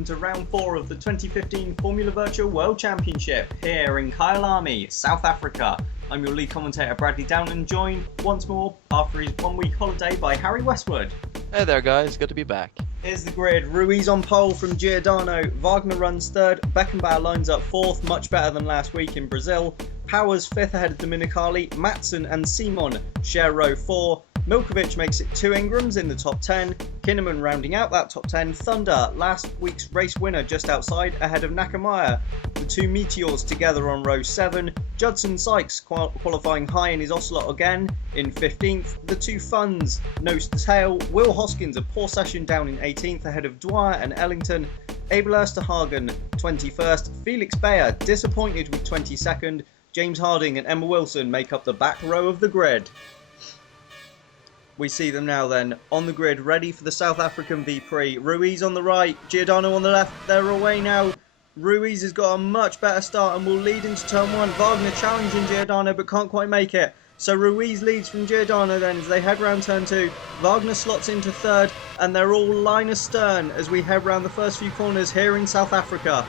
welcome to round 4 of the 2015 Formula Virtual World Championship here in Kyalami, South Africa. I'm your lead commentator Bradley Downton, joined once more after his 1 week holiday by Harry Westwood. Hey there guys, good to be back. Here's the grid. Ruiz on pole from Giordano, Wagner runs 3rd, Beckenbauer lines up 4th, much better than last week in Brazil. Powers 5th ahead of Dominicali, Matson and Simon share row 4. Milkovic makes it 2 Ingrams in the top 10. Kinnaman rounding out that top 10. Thunder, last week's race winner, just outside, ahead of Nakamaya. The 2 Meteors together on row 7. Judson Sykes qualifying high in his Ocelot again in 15th. The 2 Funds nose to tail. Will Hoskins a poor session down in 18th ahead of Dwyer and Ellington. Abel Ersterhagen 21st. Felix Bayer disappointed with 22nd. James Harding and Emma Wilson make up the back row of the grid. We see them now then on the grid, ready for the South African V-Prix. Ruiz on the right, Giordano on the left. They're away now. Ruiz has got a much better start and will lead into turn 1. Wagner challenging Giordano but can't quite make it. So Ruiz leads from Giordano then as they head round turn 2. Wagner slots into 3rd and they're all line astern as we head round the first few corners here in South Africa.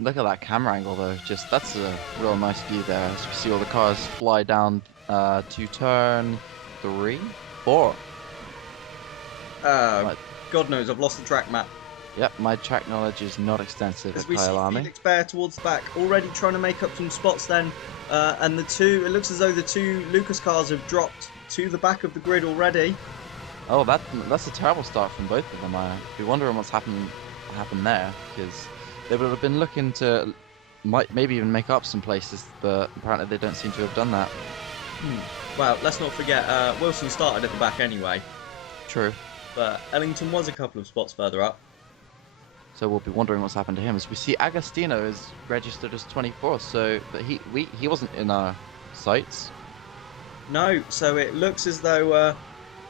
Look at that camera angle though, that's a real nice view there as we see all the cars fly down to turn 3? 4. God knows, I've lost the track map. Yep, my track knowledge is not extensive As at we see Kyalami. Felix Bayer towards the back, already trying to make up some spots then. And it looks as though the 2 Lucas cars have dropped to the back of the grid already. Oh, that's a terrible start from both of them. I'd be wondering what's happened there, because they would have been looking to maybe even make up some places, but apparently they don't seem to have done that. Well, let's not forget, Wilson started at the back anyway. True. But Ellington was a couple of spots further up. So we'll be wondering what's happened to him. As we see, Agostino is registered as 24th, but he wasn't in our sights. No, so it looks as though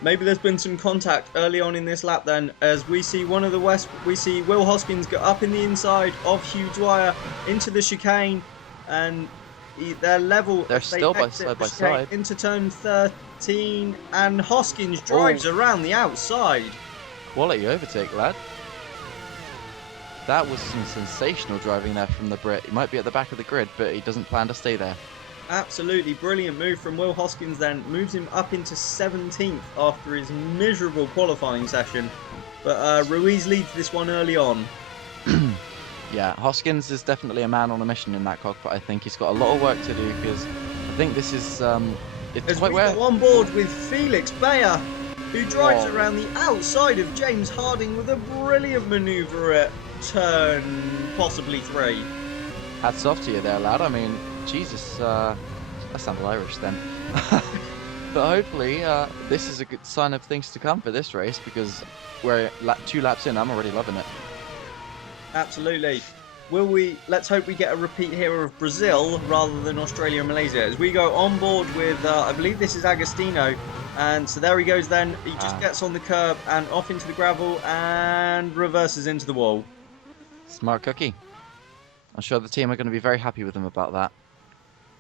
maybe there's been some contact early on in this lap then, as we see we see Will Hoskins go up in the inside of Hugh Dwyer into the chicane, and they're level. They're still side by side. Into turn 13, and Hoskins drives around the outside. Quality overtake, lad. That was some sensational driving there from the Brit. He might be at the back of the grid, but he doesn't plan to stay there. Absolutely brilliant move from Will Hoskins then. Moves him up into 17th after his miserable qualifying session. But Ruiz leads this one early on. Yeah, Hoskins is definitely a man on a mission in that cockpit. I think he's got a lot of work to do, because I think this is it's quite well on board with Felix Bayer, who drives around the outside of James Harding with a brilliant manoeuvre at turn possibly 3. Hats off to you there, lad. I mean, Jesus, that sounded Irish then. But hopefully this is a good sign of things to come for this race, because we're 2 laps in. I'm already loving it. Absolutely. Let's hope we get a repeat here of Brazil rather than Australia and Malaysia, as we go on board with I believe this is Agostino, and so there he goes then. He just gets on the curb and off into the gravel and reverses into the wall. Smart cookie. I'm sure the team are going to be very happy with him about that.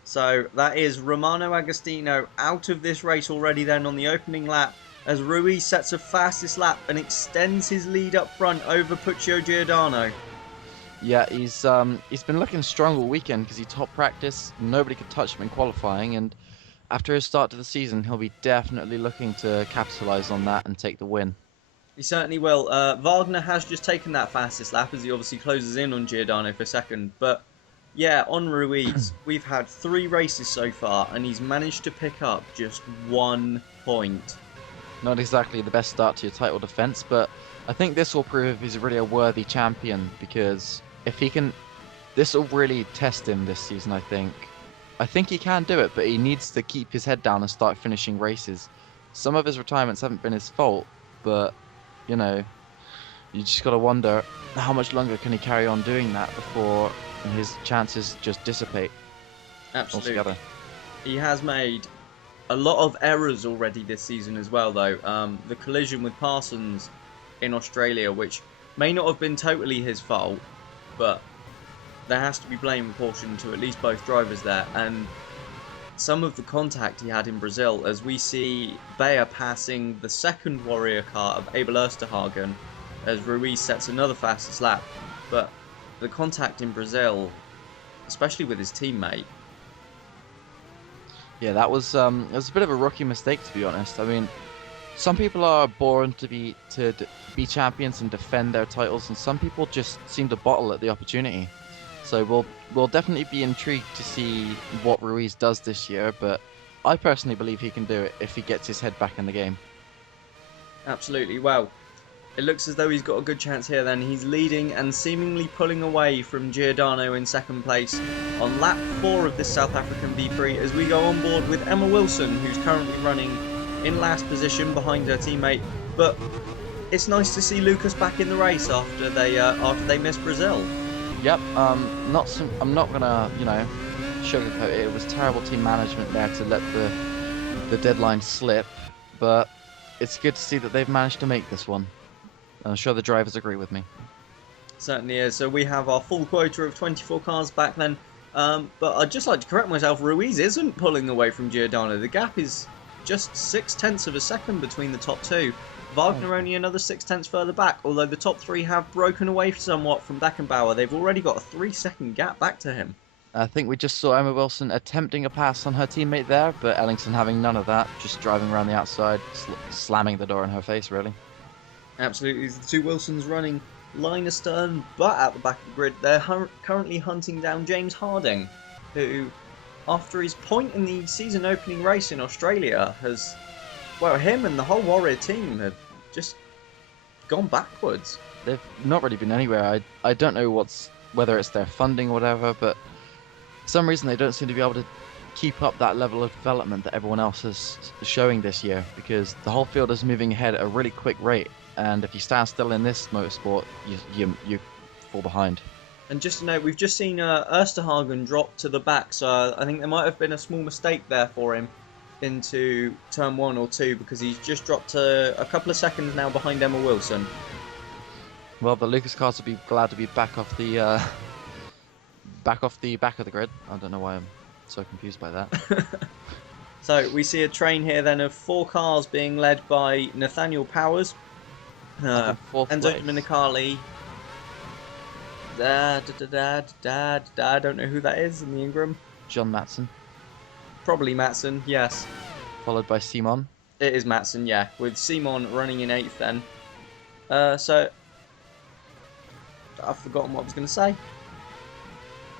So that is Romano Agostino out of this race already then on the opening lap, as Ruiz sets a fastest lap and extends his lead up front over Puccio Giordano. Yeah, he's been looking strong all weekend because he top practice. Nobody could touch him in qualifying, and after his start to the season, he'll be definitely looking to capitalise on that and take the win. He certainly will. Wagner has just taken that fastest lap as he obviously closes in on Giordano for second. But yeah, on Ruiz, we've had 3 races so far and he's managed to pick up just 1 point. Not exactly the best start to your title defence, but I think this will prove he's really a worthy champion, because if he can, this will really test him this season, I think. I think he can do it, but he needs to keep his head down and start finishing races. Some of his retirements haven't been his fault, but you know, you just got to wonder how much longer can he carry on doing that before his chances just dissipate. Absolutely. Altogether. He has made a lot of errors already this season as well, though. The collision with Parsons in Australia, which may not have been totally his fault, but there has to be blame apportioned to at least both drivers there. And some of the contact he had in Brazil, as we see Bayer passing the second Warrior car of Abel Ersterhagen as Ruiz sets another fastest lap. But the contact in Brazil, especially with his teammate. Yeah, that was it was a bit of a rookie mistake, to be honest. I mean, some people are born to be champions and defend their titles, and some people just seem to bottle at the opportunity. So we'll definitely be intrigued to see what Ruiz does this year, but I personally believe he can do it if he gets his head back in the game. Absolutely. Well, it looks as though he's got a good chance here then. He's leading and seemingly pulling away from Giordano in second place on lap 4 of this South African V-Prix as we go on board with Emma Wilson, who's currently running in last position behind her teammate. But it's nice to see Lucas back in the race after they missed Brazil. Yep. I'm not gonna sugarcoat it. It was terrible team management there to let the deadline slip, but it's good to see that they've managed to make this one. I'm sure the drivers agree with me. Certainly is. So we have our full quota of 24 cars back then. But I'd just like to correct myself. Ruiz isn't pulling away from Giordano. The gap is just 0.6 of a second between the top two. Wagner only another 0.6 further back, although the top three have broken away somewhat from Beckenbauer. They've already got a 3-second gap back to him. I think we just saw Emma Wilson attempting a pass on her teammate there, but Ellington having none of that, just driving around the outside, slamming the door in her face, really. Absolutely. The two Wilsons running line astern, but at the back of the grid. They're currently hunting down James Harding, who, after his point in the season opening race in Australia, him and the whole Warrior team have just gone backwards. They've not really been anywhere. I don't know whether it's their funding or whatever, but for some reason they don't seem to be able to keep up that level of development that everyone else is showing this year, because the whole field is moving ahead at a really quick rate, and if you stand still in this motorsport, you fall behind. And just to note, we've just seen Ersterhagen drop to the back, so I think there might have been a small mistake there for him into turn 1 or 2, because he's just dropped a couple of seconds now behind Emma Wilson. Well, the Lucas cars will be glad to be back off the back of the grid. I don't know why I'm so confused by that. So we see a train here then of 4 cars being led by Nathaniel Powers, Enzo Dominicali. I don't know who that is in the Ingram. John Matson. Probably Matson, yes. Followed by Simon. It is Matson, yeah, with Simon running in 8th then. So I've forgotten what I was going to say.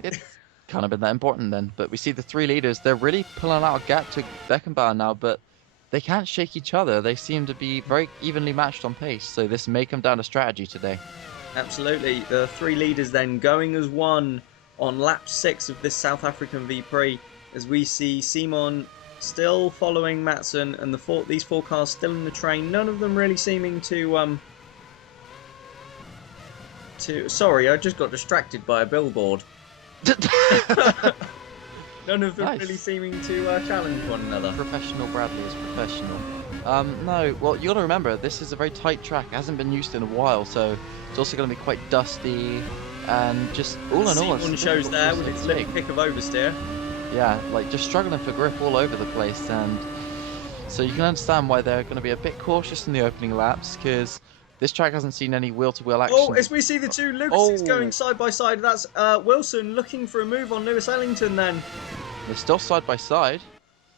It's kind of been that important then. But we see the 3 leaders. They're really pulling out a gap to Beckenbauer now, but they can't shake each other. They seem to be very evenly matched on pace, so this may come down to strategy today. Absolutely. The 3 leaders then going as one on lap 6 of this South African V-Prix, as we see Simon still following Matson and these 4 cars still in the train. None of them really seeming to sorry, I just got distracted by a billboard. None of them really seeming to challenge one another. Professional Bradley is professional. No, well, you got to remember, this is a very tight track. It hasn't been used in a while, so it's also going to be quite dusty. And just all in all, Simon shows there with its little kick of oversteer. Yeah, like just struggling for grip all over the place. And so you can understand why they're going to be a bit cautious in the opening laps, because this track hasn't seen any wheel-to-wheel action. Oh, as we see the two Lucases going side by side, that's Wilson looking for a move on Lewis Ellington then. They're still side by side.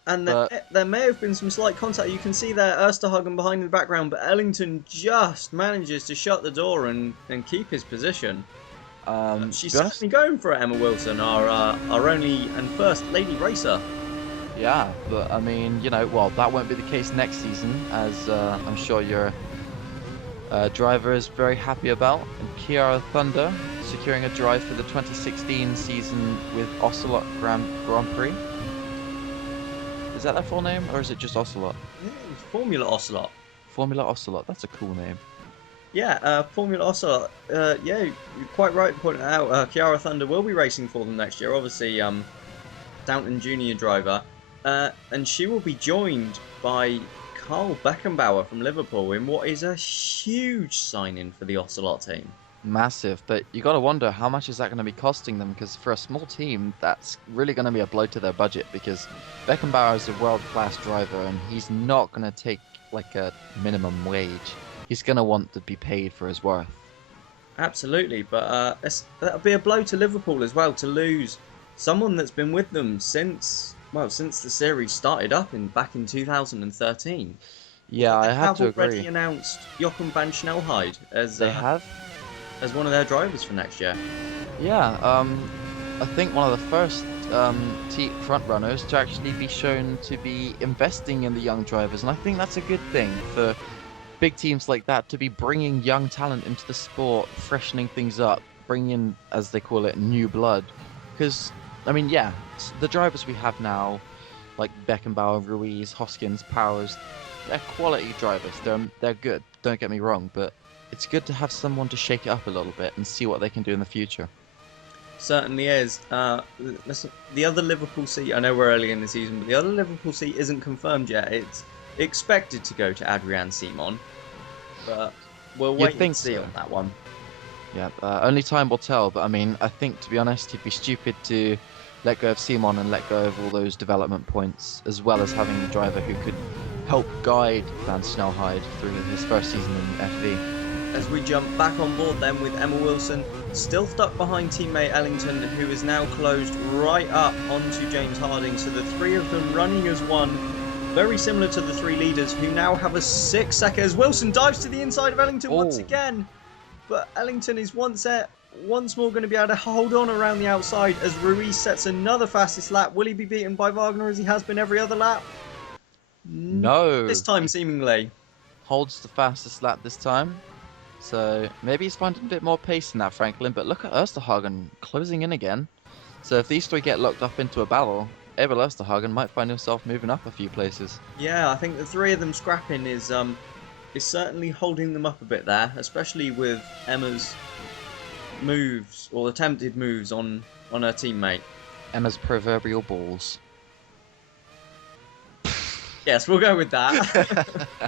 And there may have been some slight contact. You can see there Ersterhagen behind in the background, but Ellington just manages to shut the door and keep his position. She's certainly going for it, Emma Wilson, our only and first lady racer. Yeah, but I mean, well, that won't be the case next season, as I'm sure your driver is very happy about. And Kiara Thunder securing a drive for the 2016 season with Ocelot Grand Prix. Is that their full name, or is it just Ocelot? Yeah, Formula Ocelot. Formula Ocelot, that's a cool name. Yeah, Formula Ocelot. Yeah, you're quite right to point it out. Kiara Thunder will be racing for them next year, obviously Downton Junior driver. And she will be joined by Carl Beckenbauer from Liverpool in what is a huge signing for the Ocelot team. Massive, but you got to wonder how much is that going to be costing them, because for a small team that's really going to be a blow to their budget, because Beckenbauer is a world-class driver and he's not going to take like a minimum wage. he's going to want to be paid for his worth. Absolutely, but that'll be a blow to Liverpool as well to lose someone that's been with them since the series started up back in 2013. Yeah, I They have have to already agree. announced Jochen van Snelheid They have? as one of their drivers for next year. Yeah, I think one of the first front runners to actually be shown to be investing in the young drivers, and I think that's a good thing for big teams like that to be bringing young talent into the sport, freshening things up, bringing in, as they call it, new blood. Because, I mean, yeah, the drivers we have now, like Beckenbauer, Ruiz, Hoskins, Powers, they're quality drivers. They're good. Don't get me wrong, but it's good to have someone to shake it up a little bit and see what they can do in the future. Certainly is. Listen, the other Liverpool seat, I know we're early in the season, but the other Liverpool seat isn't confirmed yet. It's expected to go to Adrian Simon, but we'll You'd wait and think see so. on that one. Yeah, only time will tell. But I mean, I think to be honest, he'd be stupid to let go of Simon and let go of all those development points, as well as having a driver who could help guide Van Snelheid through his first season in FV. As we jump back on board then with Emma Wilson, still stuck behind teammate Ellington, who is now closed right up onto James Harding. So the three of them running as one, very similar to the three leaders who now have a 6 second. As Wilson dives to the inside of Ellington once again, but Ellington is once more going to be able to hold on around the outside as Ruiz sets another fastest lap. Will he be beaten by Wagner as he has been every other lap? No, This time he seemingly. holds the fastest lap this time. So maybe he's finding a bit more pace in that Franklin, but look at Osterhagen closing in again. So if these three get locked up into a battle, Abel Osterhagen might find himself moving up a few places. Yeah, I think the three of them scrapping is certainly holding them up a bit there, especially with Emma's moves or attempted moves on her teammate. Emma's proverbial balls. Yes, we'll go with that.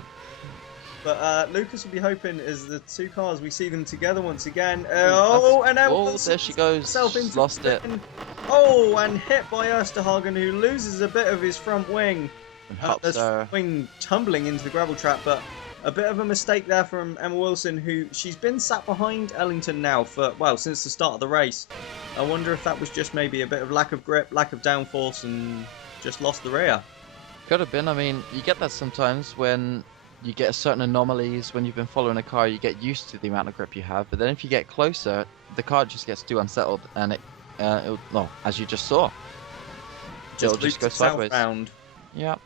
But Lucas will be hoping as the two cars, we see them together once again. And now there she goes. She's lost it. Oh, and hit by Osterhagen, who loses a bit of his front wing. Wing tumbling into the gravel trap, but a bit of a mistake there from Emma Wilson, who she's been sat behind Ellington now since the start of the race. I wonder if that was just maybe a bit of lack of grip, lack of downforce, and just lost the rear. Could have been. I mean, you get that sometimes when you get certain anomalies when you've been following a car. You get used to the amount of grip you have, but then if you get closer, the car just gets too unsettled, and as you just saw, it'll just go sideways. Southbound. Yeah.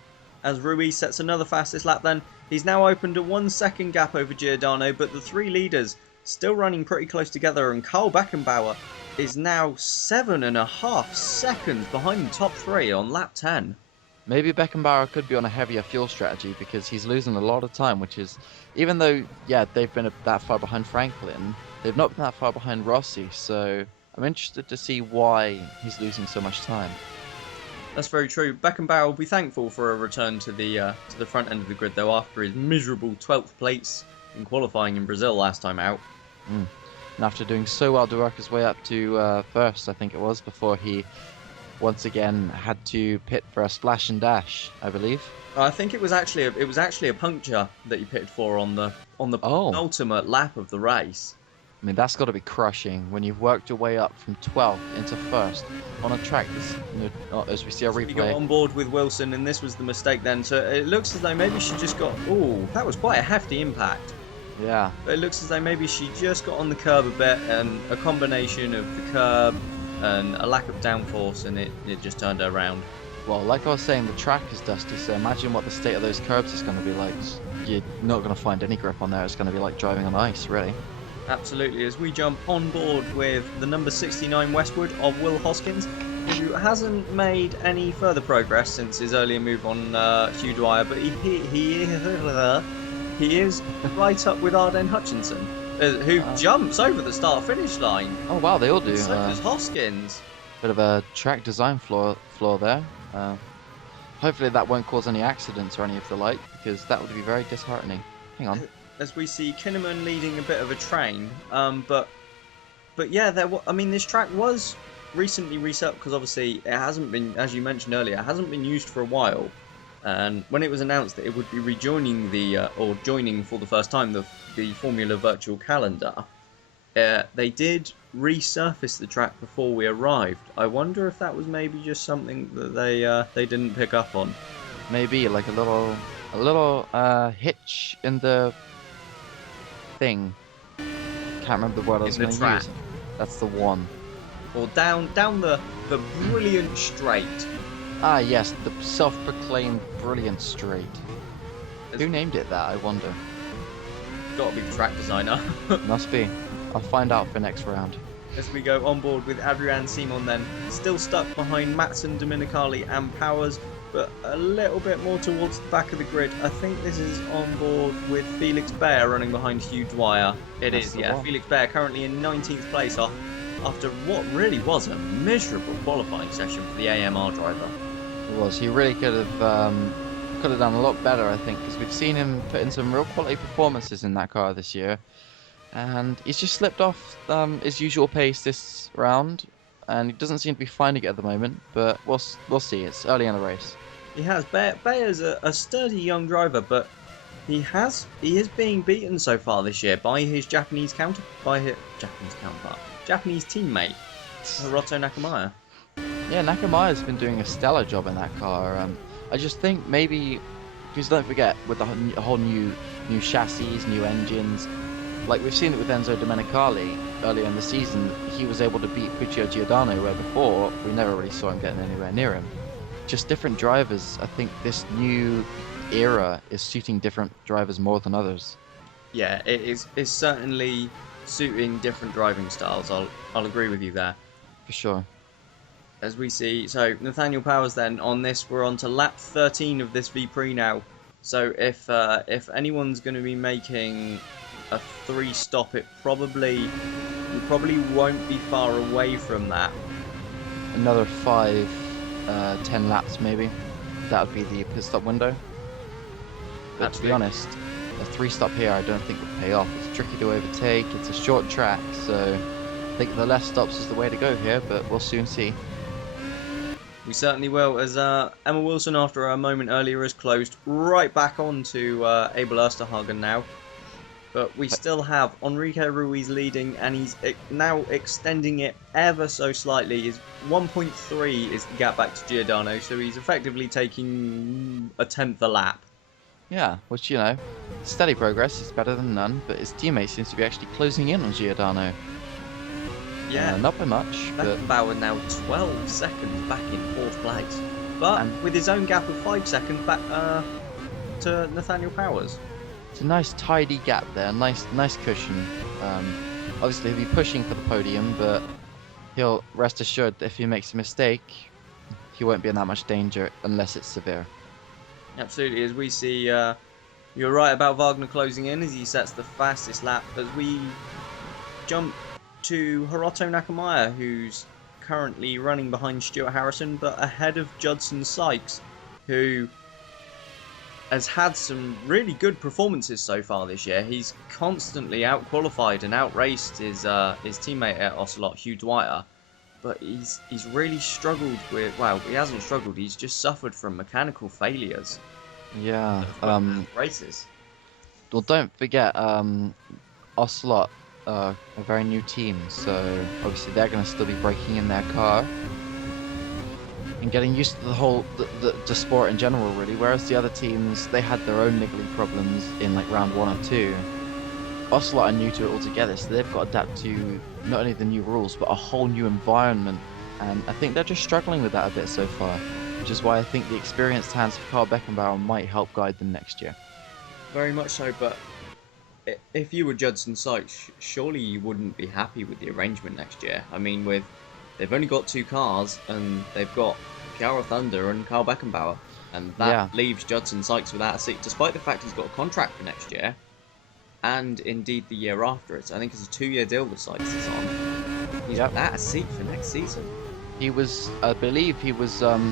As Ruiz sets another fastest lap then, he's now opened a 1 second gap over Giordano, but the three leaders still running pretty close together, and Carl Beckenbauer is now 7.5 seconds behind the top three on lap 10. Maybe Beckenbauer could be on a heavier fuel strategy because he's losing a lot of time, which is, even though, yeah, they've been that far behind Franklin, they've not been that far behind Rossi, so I'm interested to see why he's losing so much time. That's very true. Beckenbauer will be thankful for a return to the front end of the grid, though, after his miserable 12th place in qualifying in Brazil last time out. And after doing so well to work his way up to first, I think it was, before he once again had to pit for a splash and dash, I believe. I think it was actually a puncture that he pitted for on the penultimate lap of the race. I mean, that's got to be crushing when you've worked your way up from 12th into first on a track that's, as we see a replay. We got on board with Wilson, and this was the mistake then. So it looks as though maybe she just got. Oh, that was quite a hefty impact. Yeah. But it looks as though maybe she just got on the curb a bit, and a combination of the curb and a lack of downforce, and it just turned her around. Well, like I was saying, the track is dusty, so imagine what the state of those curbs is going to be like. You're not going to find any grip on there. It's going to be like driving on ice, really. Absolutely. As we jump on board with the number 69 Westwood of Will Hoskins, who hasn't made any further progress since his earlier move on Hugh Dwyer, but he is right up with Arden Hutchinson, who jumps over the start-finish line. Oh wow, they all do. So does Hoskins. Bit of a track design flaw there. Hopefully that won't cause any accidents or any of the like, because that would be very disheartening. Hang on. As we see Kinnaman leading a bit of a train, but yeah, this track was recently reset because obviously it hasn't been, as you mentioned earlier, it hasn't been used for a while. And when it was announced that it would be rejoining or joining for the first time the Formula Virtual Calendar, they did resurface the track before we arrived. I wonder if that was maybe just something that they didn't pick up on. Maybe like a little hitch in the thing. Can't remember the word I was In the going to track. use. That's the one. Or down the brilliant straight. Ah, yes, the self-proclaimed brilliant straight. Who named it that, I wonder? Got to be the track designer. Must be. I'll find out for next round. As we go on board with Adrian Simon then, still stuck behind Matson, Dominicali and Powers, but a little bit more towards the back of the grid. I think this is on board with Felix Bayer running behind Hugh Dwyer. That's the one. Felix Bayer currently in 19th place after what really was a miserable qualifying session for the AMR driver. It was. He really could have done a lot better, I think, because we've seen him put in some real quality performances in that car this year. And he's just slipped off his usual pace this round, and he doesn't seem to be finding it at the moment. But we'll see. It's early in the race. He has. Bayer's a sturdy young driver, but he is being beaten so far this year by his Japanese teammate Hiroto Nakamaya. Yeah, Nakamaya's been doing a stellar job in that car. I just think maybe, because don't forget, with the whole new chassis, new engines. Like we've seen it with Enzo Domenicali earlier in the season, he was able to beat Puccio Giordano, where before we never really saw him getting anywhere near him. Just different drivers. I think this new era is suiting different drivers more than others. Yeah, it is certainly suiting different driving styles. I'll agree with you there. For sure. As we see, so Nathaniel Powers then on this, we're on to lap 13 of this V-Prix now. So if anyone's going to be making a 3-stop, we probably won't be far away from that. Another 10 laps maybe. That would be the pit stop window. But Absolutely. to be honest, a 3-stop here I don't think would pay off. It's tricky to overtake, it's a short track, so I think the less stops is the way to go here, but we'll soon see. We certainly will, as Emma Wilson, after a moment earlier, has closed right back onto Abel Osterhagen now. But we still have Enrique Ruiz leading, and he's now extending it ever so slightly. His 1.3 is the gap back to Giordano, so he's effectively taking a tenth a lap. Yeah, which, steady progress is better than none, but his teammate seems to be actually closing in on Giordano. Yeah. Not by much, but Beckenbauer now 12 seconds back in 4th place. But with his own gap of 5 seconds back to Nathaniel Powers. it's a nice tidy gap there, nice cushion. Obviously he'll be pushing for the podium, but he'll rest assured that if he makes a mistake, he won't be in that much danger unless it's severe. Absolutely, as we see, you're right about Wagner closing in as he sets the fastest lap. As we jump to Hiroto Nakamaya, who's currently running behind Stuart Harrison, but ahead of Judson Sykes, who has had some really good performances so far this year. He's constantly out-qualified and out-raced his teammate at Ocelot, Hugh Dwyer, but he's really struggled with, well, he hasn't struggled, he's just suffered from mechanical failures. Yeah. Races. Well, don't forget, Ocelot, a very new team, so obviously they're going to still be breaking in their car and getting used to the whole the sport in general, really. Whereas the other teams, they had their own niggly problems in like round 1 or 2. Ocelot are new to it altogether, so they've got to adapt to not only the new rules but a whole new environment, and I think they're just struggling with that a bit so far, which is why I think the experienced hands of Carl Beckenbauer might help guide them next year. Very much so, but if you were Judson Sykes, surely you wouldn't be happy with the arrangement next year. I mean, they've only got 2 cars, and they've got Chiara Thunder and Carl Beckenbauer, and that leaves Judson Sykes without a seat, despite the fact he's got a contract for next year, and indeed the year after it. So I think it's a 2-year deal that Sykes is on. He's without a seat for next season. He was, I believe,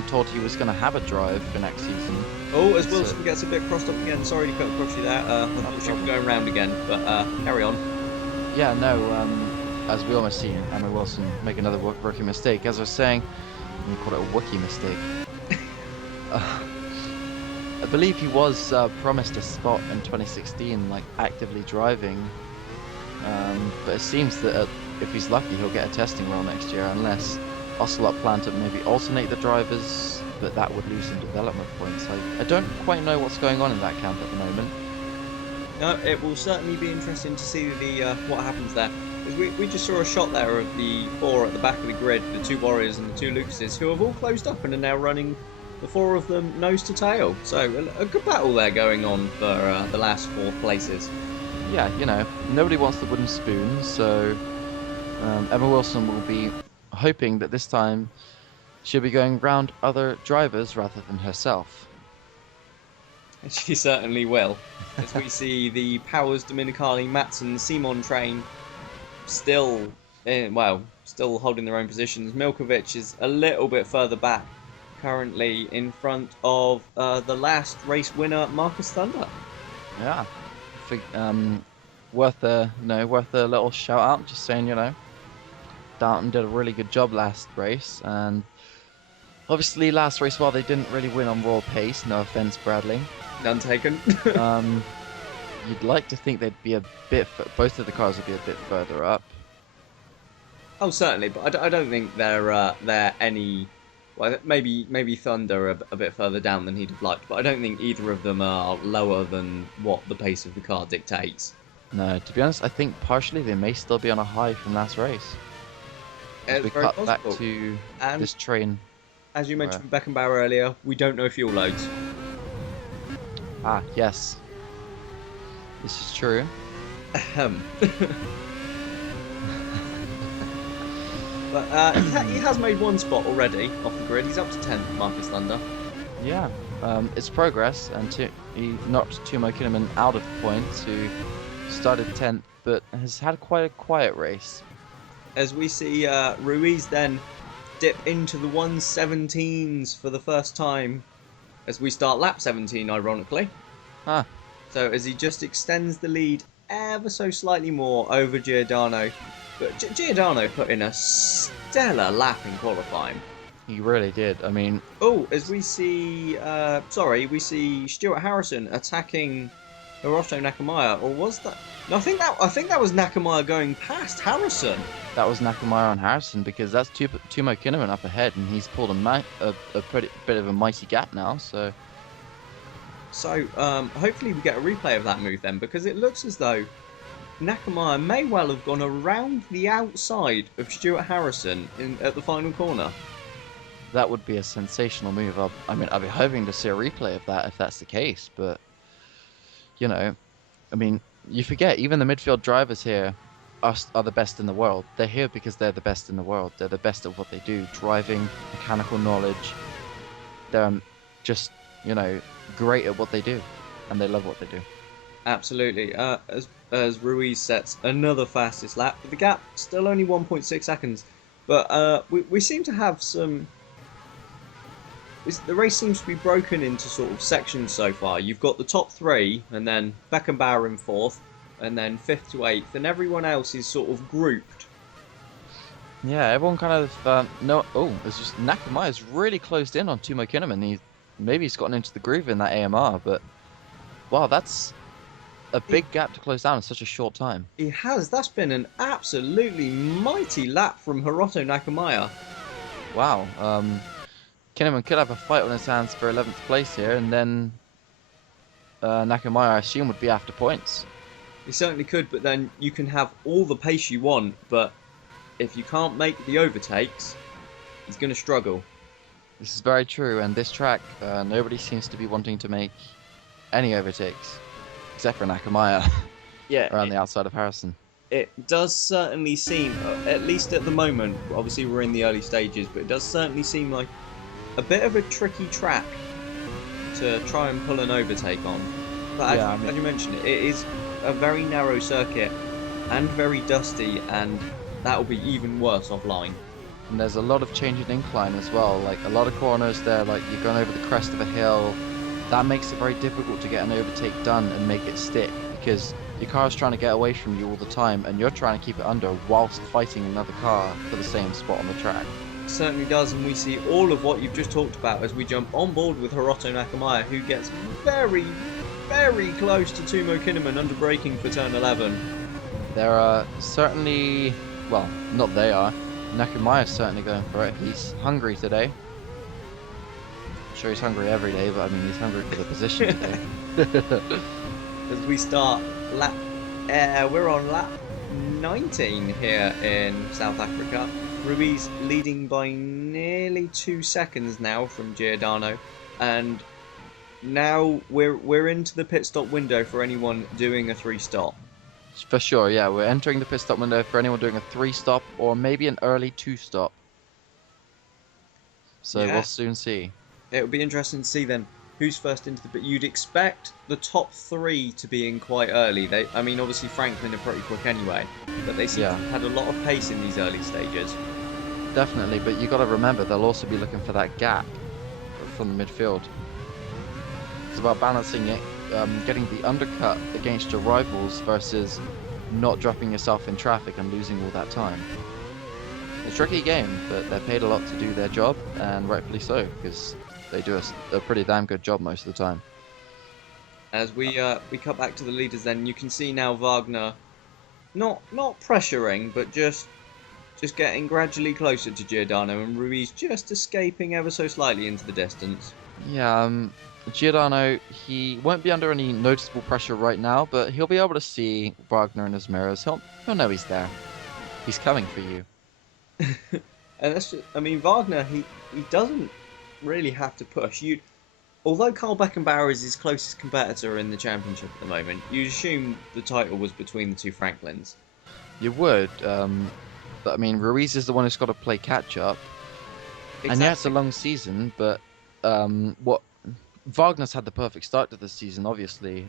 told he was going to have a drive for next season. Oh, as Wilson gets a bit crossed up again. Sorry to cut across you there. I thought she was going round again, but carry on. Yeah, no, as we almost see Emma Wilson make another rookie mistake. As I was saying, we call it a Wookiee mistake. I believe he was promised a spot in 2016, like actively driving. But it seems that if he's lucky, he'll get a testing role next year, unless Ocelot plan to maybe alternate the drivers, but that would lose some development points. I don't quite know what's going on in that camp at the moment. No, it will certainly be interesting to see what happens there. Because we just saw a shot there of the four at the back of the grid, the two Warriors and the two Lucases, who have all closed up and are now running the four of them nose to tail. So a good battle there going on for the last four places. Yeah, nobody wants the wooden spoon, so Emma Wilson will be hoping that this time she'll be going round other drivers rather than herself. She certainly will. As we see the Powers, Dominicali, Matson, Simon train still holding their own positions. Milkovic is a little bit further back, currently in front of the last race winner, Marcus Thunder. Yeah, worth a little shout out. Just saying, Darton did a really good job last race, and obviously last race, while they didn't really win on raw pace, no offense, Bradley. None taken. You'd like to think they'd be both of the cars would be a bit further up. Oh, certainly, but I don't think they're any. Well, maybe Thunder a bit further down than he'd have liked, but I don't think either of them are lower than what the pace of the car dictates. No, to be honest, I think partially they may still be on a high from last race. As we cut back to this train. As you mentioned Beckenbauer earlier, we don't know fuel loads. Ah, yes. This is true. But he has made one spot already off the grid. He's up to 10th, Marcus Thunder. Yeah, it's progress, and he knocked Timo Kinnaman out of points, who started 10th, but has had quite a quiet race. As we see Ruiz then dip into the 117s for the first time as we start lap 17, ironically. Huh. So as he just extends the lead ever so slightly more over Giordano. But Giordano put in a stellar lap in qualifying. He really did. I mean... Oh, as we see... we see Stuart Harrison attacking Hiroto Nakamaya. Or was that... No, I think that was Nakamaya going past Harrison. That was Nakamaya on Harrison, because that's Timo Kinnaman up ahead, and he's pulled a pretty bit of a mighty gap now, so... So, hopefully we get a replay of that move then, because it looks as though Nakamaya may well have gone around the outside of Stuart Harrison at the final corner. That would be a sensational move. I'd be hoping to see a replay of that if that's the case, but, you forget, even the midfield drivers here are the best in the world. They're here because they're the best in the world. They're the best at what they do. Driving, mechanical knowledge. They're just, great at what they do. And they love what they do. Absolutely. As Ruiz sets another fastest lap, with the gap still only 1.6 seconds. But we seem to have some... The race seems to be broken into sort of sections so far. You've got the top three, and then Beckenbauer in fourth, and then 5th to 8th, and everyone else is sort of grouped. Yeah, everyone kind of it's just Nakamaya's really closed in on Timo Kinnaman. Maybe he's gotten into the groove in that AMR, but wow, that's a big gap to close down in such a short time. He has. That's been an absolutely mighty lap from Hiroto Nakamaya. Wow. Kinnaman could have a fight on his hands for 11th place here, and then Nakamaya, I assume, would be after points. He certainly could, but then you can have all the pace you want, but if you can't make the overtakes, he's going to struggle. This is very true, and this track, nobody seems to be wanting to make any overtakes, except for Nakamaya, around the outside of Harrison. It does certainly seem, at least at the moment, obviously we're in the early stages, but it does certainly seem like a bit of a tricky track to try and pull an overtake on. But as you mentioned, it is a very narrow circuit and very dusty, and that will be even worse offline. And there's a lot of change in incline as well, like a lot of corners there, like you're going over the crest of a hill. That makes it very difficult to get an overtake done and make it stick, because your car's trying to get away from you all the time, and you're trying to keep it under whilst fighting another car for the same spot on the track. certainly does, and we see all of what you've just talked about as we jump on board with Hiroto Nakamaya, who gets very, very close to Tumo Kinnaman under braking for turn 11. There are certainly, well, not they are. Nakamaya's certainly going for it. He's hungry today. I'm sure he's hungry every day, but I mean, he's hungry for the position today. As we start lap, we're on lap 19 here in South Africa. Ruiz leading by nearly 2 seconds now from Giordano, and now we're into the pit stop window for anyone doing a 3-stop. For sure, yeah. We're entering the pit stop window for anyone doing a 3-stop or maybe an early 2-stop. So Yeah. we'll soon see. It'll be interesting to see then who's first into the pit. You'd expect the top 3 to be in quite early. I mean, obviously Franklin are pretty quick anyway, but they seem to have had a lot of pace in these early stages. Definitely, but you got to remember they'll also be looking for that gap from the midfield. It's about balancing it, getting the undercut against your rivals versus not dropping yourself in traffic and losing all that time. It's a tricky game, but they're paid a lot to do their job, and rightfully so, because they do a pretty damn good job most of the time. As we cut back to the leaders, then you can see now Wagner not pressuring, but just getting gradually closer to Giordano, and Ruiz just escaping ever so slightly into the distance. Yeah, Giordano, he won't be under any noticeable pressure right now, but he'll be able to see Wagner in his mirrors. He'll know he's there. He's coming for you. And that's just, I mean, Wagner, he doesn't really have to push. Although Carl Beckenbauer is his closest competitor in the championship at the moment, you'd assume the title was between the two Franklins. You would, but I mean, Ruiz is the one who's got to play catch up. Exactly. And yeah, it's a long season, but Wagner's had the perfect start to this season, obviously.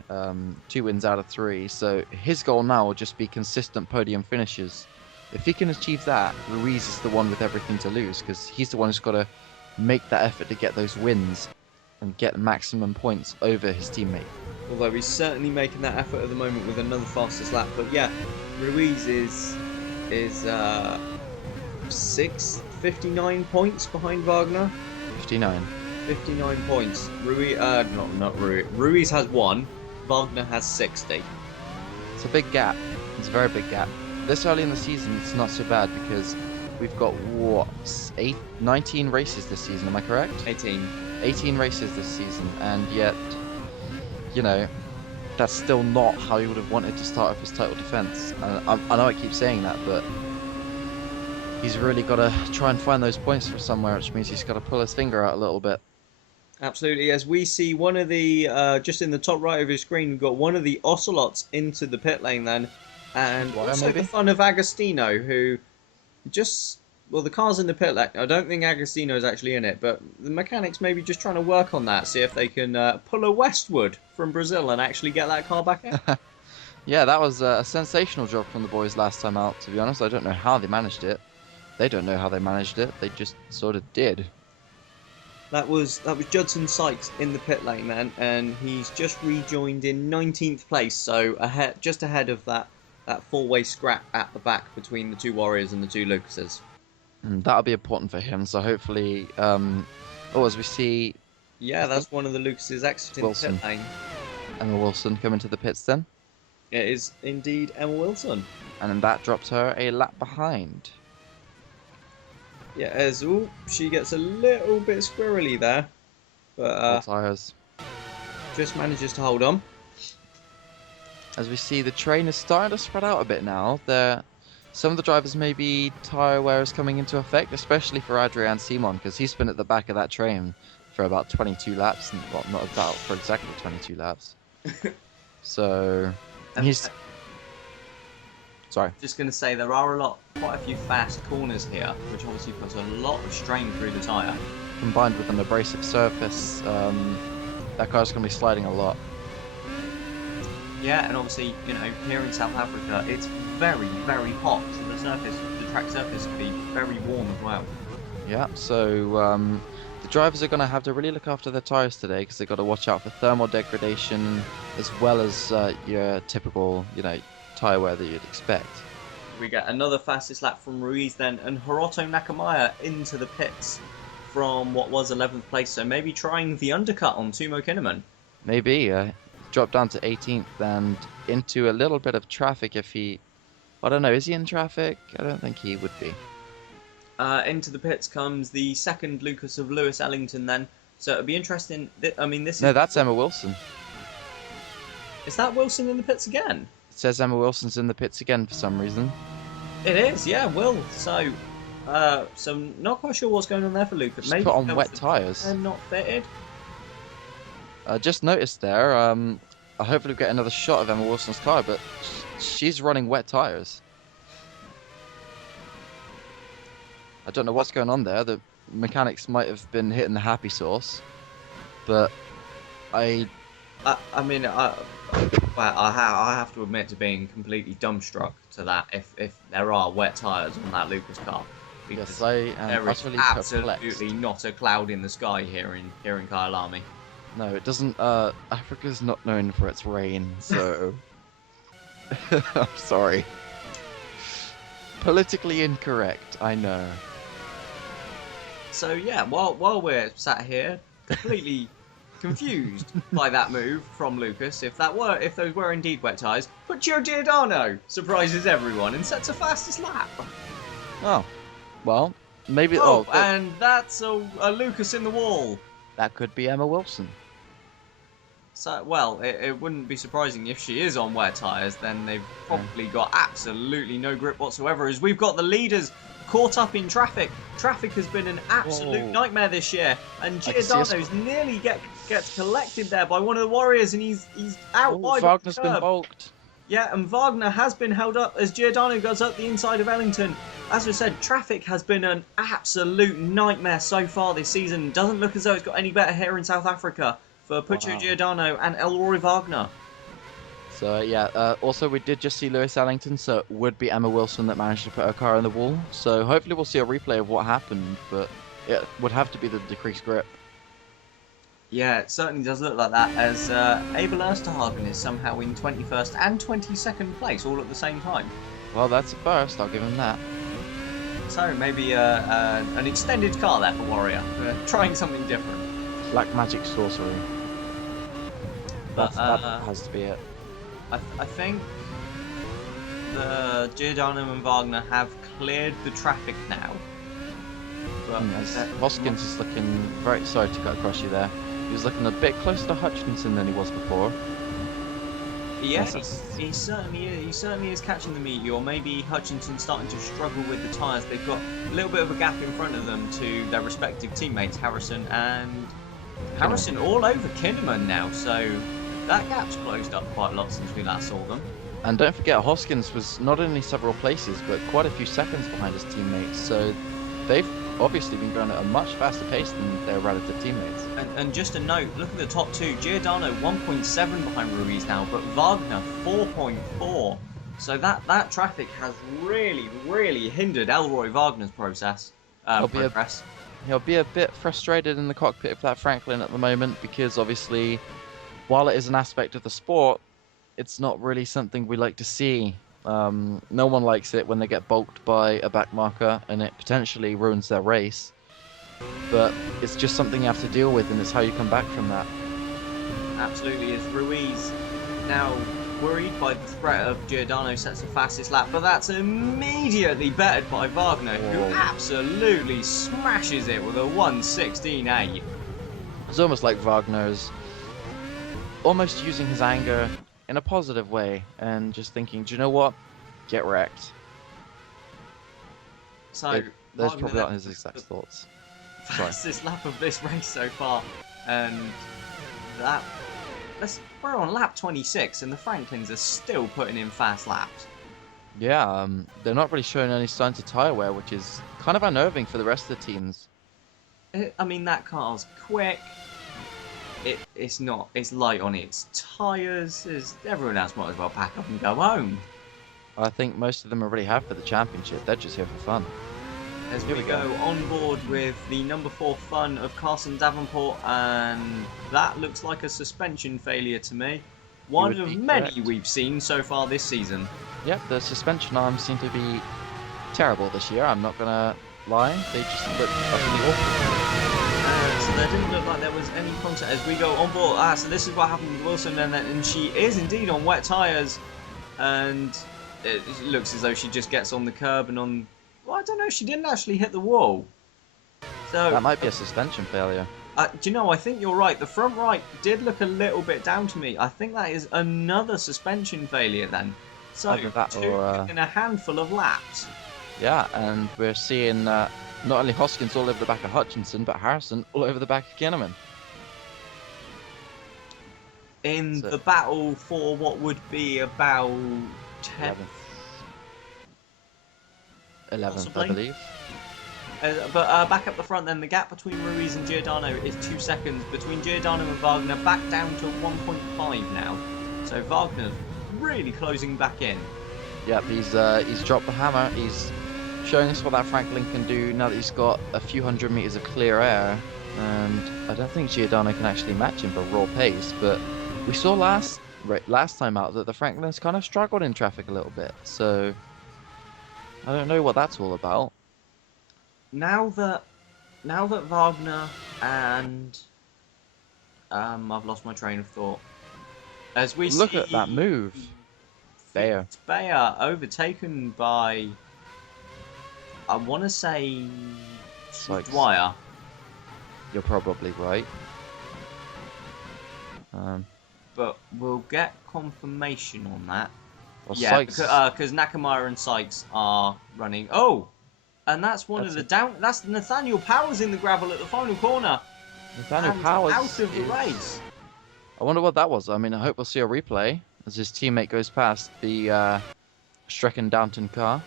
2 wins out of 3, so his goal now will just be consistent podium finishes. If he can achieve that, Ruiz is the one with everything to lose, because he's the one who's got to make that effort to get those wins and get maximum points over his teammate. Although he's certainly making that effort at the moment with another fastest lap. But yeah, Ruiz is 59 points behind Wagner. 59. 59 points. Not Ruiz. Ruiz has 1. Wagner has 60. It's a big gap. It's a very big gap. This early in the season, it's not so bad because we've got, 19 races this season, am I correct? 18 races this season, and yet, you know, that's still not how he would have wanted to start off his title defense. I know I keep saying that, but he's really got to try and find those points from somewhere, which means he's got to pull his finger out a little bit. Absolutely. As we see one of the, just in the top right of your screen, we've got one of the Ocelots into the pit lane then. And also the fun of Agostino, who the car's in the pit lane. I don't think Agostino is actually in it, but the mechanics maybe just trying to work on that, see if they can pull a Westwood from Brazil and actually get that car back in. Yeah, that was a sensational job from the boys last time out, to be honest. I don't know how they managed it. They don't know how they managed it. They just sort of did. That was Judson Sykes in the pit lane then, and he's just rejoined in 19th place, so just ahead of that four-way scrap at the back between the 2 Warriors and the 2 Lucases. That'll be important for him, so hopefully... as we see... Yeah, that's one of the Lucases exiting the pit lane. Emma Wilson coming to the pits then. It is indeed Emma Wilson. And then that drops her a lap behind. Yeah, as she gets a little bit squirrely there. But tires. Just manages to hold on. As we see, the train is starting to spread out a bit now. Some of the drivers may be tyre wear is coming into effect, especially for Adrian Simon, because he's been at the back of that train for about 22 laps. Well, not about, for exactly 22 laps. So, and he's... Sorry. Just going to say, there are quite a few fast corners here, which obviously puts a lot of strain through the tyre. Combined with an abrasive surface, that car's going to be sliding a lot. Yeah, and obviously, here in South Africa, it's very, very hot, so the track surface can be very warm as well. Yeah, so the drivers are going to have to really look after their tyres today because they've got to watch out for thermal degradation as well as your typical, tyre wear that you'd expect. We get another fastest lap from Ruiz then, and Hiroto Nakamaya into the pits from what was 11th place. So maybe trying the undercut on Timo Kinnaman. Maybe drop down to 18th and into a little bit of traffic if he... I don't know, is he in traffic? I don't think he would be. Into the pits comes the second Lucas of Lewis Ellington then. So it'll be interesting. I mean, this is... No, that's Emma Wilson. Is that Wilson in the pits again? It says Emma Wilson's in the pits again for some reason. It is, yeah, Will. So not quite sure what's going on there for Lucas. She's Maybe put on wet tyres. And not fitted. I just noticed there, I hopefully get another shot of Emma Wilson's car, but she's running wet tyres. I don't know what's going on there. The mechanics might have been hitting the happy sauce, but I have to admit to being completely dumbstruck to that if there are wet tyres on that Lucas car. Because yes, I am there is utterly absolutely perplexed. not a cloud in the sky here in Kyalami. No, it doesn't. Africa's not known for its rain, so I'm sorry. Politically incorrect, I know. So yeah, while we're sat here completely confused by that move from Lucas, if those were indeed wet tyres, but Gio Giordano surprises everyone and sets a fastest lap. Oh, well, maybe. And that's a Lucas in the wall. That could be Emma Wilson. So, well, it wouldn't be surprising if she is on wet tyres, then they've probably got absolutely no grip whatsoever, as we've got the leaders caught up in traffic. Traffic has been an absolute nightmare this year, and Giordano's nearly gets collected there by one of the Warriors, and he's out wide. Wagner's been bulked. Yeah, and Wagner has been held up as Giordano goes up the inside of Ellington. As we said, traffic has been an absolute nightmare so far this season. Doesn't look as though it's got any better here in South Africa for Puccio Giordano and Elroy Wagner. So yeah, also we did just see Lewis Ellington, so it would be Emma Wilson that managed to put her car on the wall. So hopefully we'll see a replay of what happened, but it would have to be the decreased grip. Yeah, it certainly does look like that, as Abel Ersterhagen is somehow in 21st and 22nd place all at the same time. Well, that's a first, I'll give him that. So maybe an extended car there for Warrior, trying something different. Black magic sorcery. But that has to be it. I think the Giordano and Wagner have cleared the traffic now. But Hoskins is looking very... Sorry to cut across you there. He was looking a bit closer to Hutchinson than he was before. Yes, he certainly is catching the meteor. Maybe Hutchinson's starting to struggle with the tyres. They've got a little bit of a gap in front of them to their respective teammates, Harrison all over Kinnaman now, so that gap's closed up quite a lot since we last saw them. And don't forget, Hoskins was not only several places, but quite a few seconds behind his teammates, so they've obviously been going at a much faster pace than their relative teammates. And just a note, look at the top two. Giordano 1.7 behind Ruiz now, but Wagner 4.4. So that traffic has really hindered Elroy Wagner's progress. He'll be a bit frustrated in the cockpit of that Franklin at the moment, because obviously, while it is an aspect of the sport, it's not really something we like to see. No one likes it when they get bulked by a back marker and it potentially ruins their race. But it's just something you have to deal with, and it's how you come back from that. Absolutely, as Ruiz now worried by the threat of Giordano sets the fastest lap, but that's immediately bettered by Wagner, who absolutely smashes it with a 1:16.8. It's almost like Wagner's almost using his anger in a positive way and just thinking, do you know what? Get wrecked. So those probably aren't his exact thoughts. Fastest lap of this race so far, and we're on lap 26, and the Franklins are still putting in fast laps. Yeah, they're not really showing any signs of tyre wear, which is kind of unnerving for the rest of the teams. I mean, that car's quick. It's light on its tyres. Everyone else might as well pack up and go home. I think most of them already have for the championship. They're just here for fun. As we go on board with the number 4 Fun of Carson Davenport, and that looks like a suspension failure to me. One would of be many correct. we've seen so far this season. Yep, the suspension arms seem to be terrible this year. I'm not gonna lie. They just look utterly awful. So there didn't look like there was any contact as we go on board. So this is what happened with Wilson, and she is indeed on wet tyres, and it looks as though she just gets on the curb and on. Well, I don't know. She didn't actually hit the wall. So That might be a suspension failure. do you know? I think you're right. The front right did look a little bit down to me. I think that is another suspension failure then. So Either that two or, in a handful of laps. Yeah, and we're seeing not only Hoskins all over the back of Hutchinson, but Harrison all over the back of Kinnaman. In So- the battle for what would be about 10th. 11th, I Possibly. believe. But back up the front then, the gap between Ruiz and Giordano is 2 seconds. Between Giordano and Wagner, back down to 1.5 now. So Wagner's really closing back in. Yep, he's dropped the hammer. He's showing us what that Franklin can do now that he's got a few hundred meters of clear air. And I don't think Giordano can actually match him for raw pace, but we saw last time out that the Franklin's kind of struggled in traffic a little bit. So I don't know what that's all about. Now that Wagner and I've lost my train of thought. As we Look see at that move. Bayer. Bayer overtaken by, I want to say, Sykes. Dwyer. You're probably right. But we'll get confirmation on that. Well, Yeah, Sykes, because Nakamura and Sykes are running. Oh, and that's one of the down. That's Nathaniel Powers in the gravel at the final corner. Nathaniel and Powers out of the is- race. I wonder what that was. I mean, I hope we'll see a replay as his teammate goes past the stricken Downton car.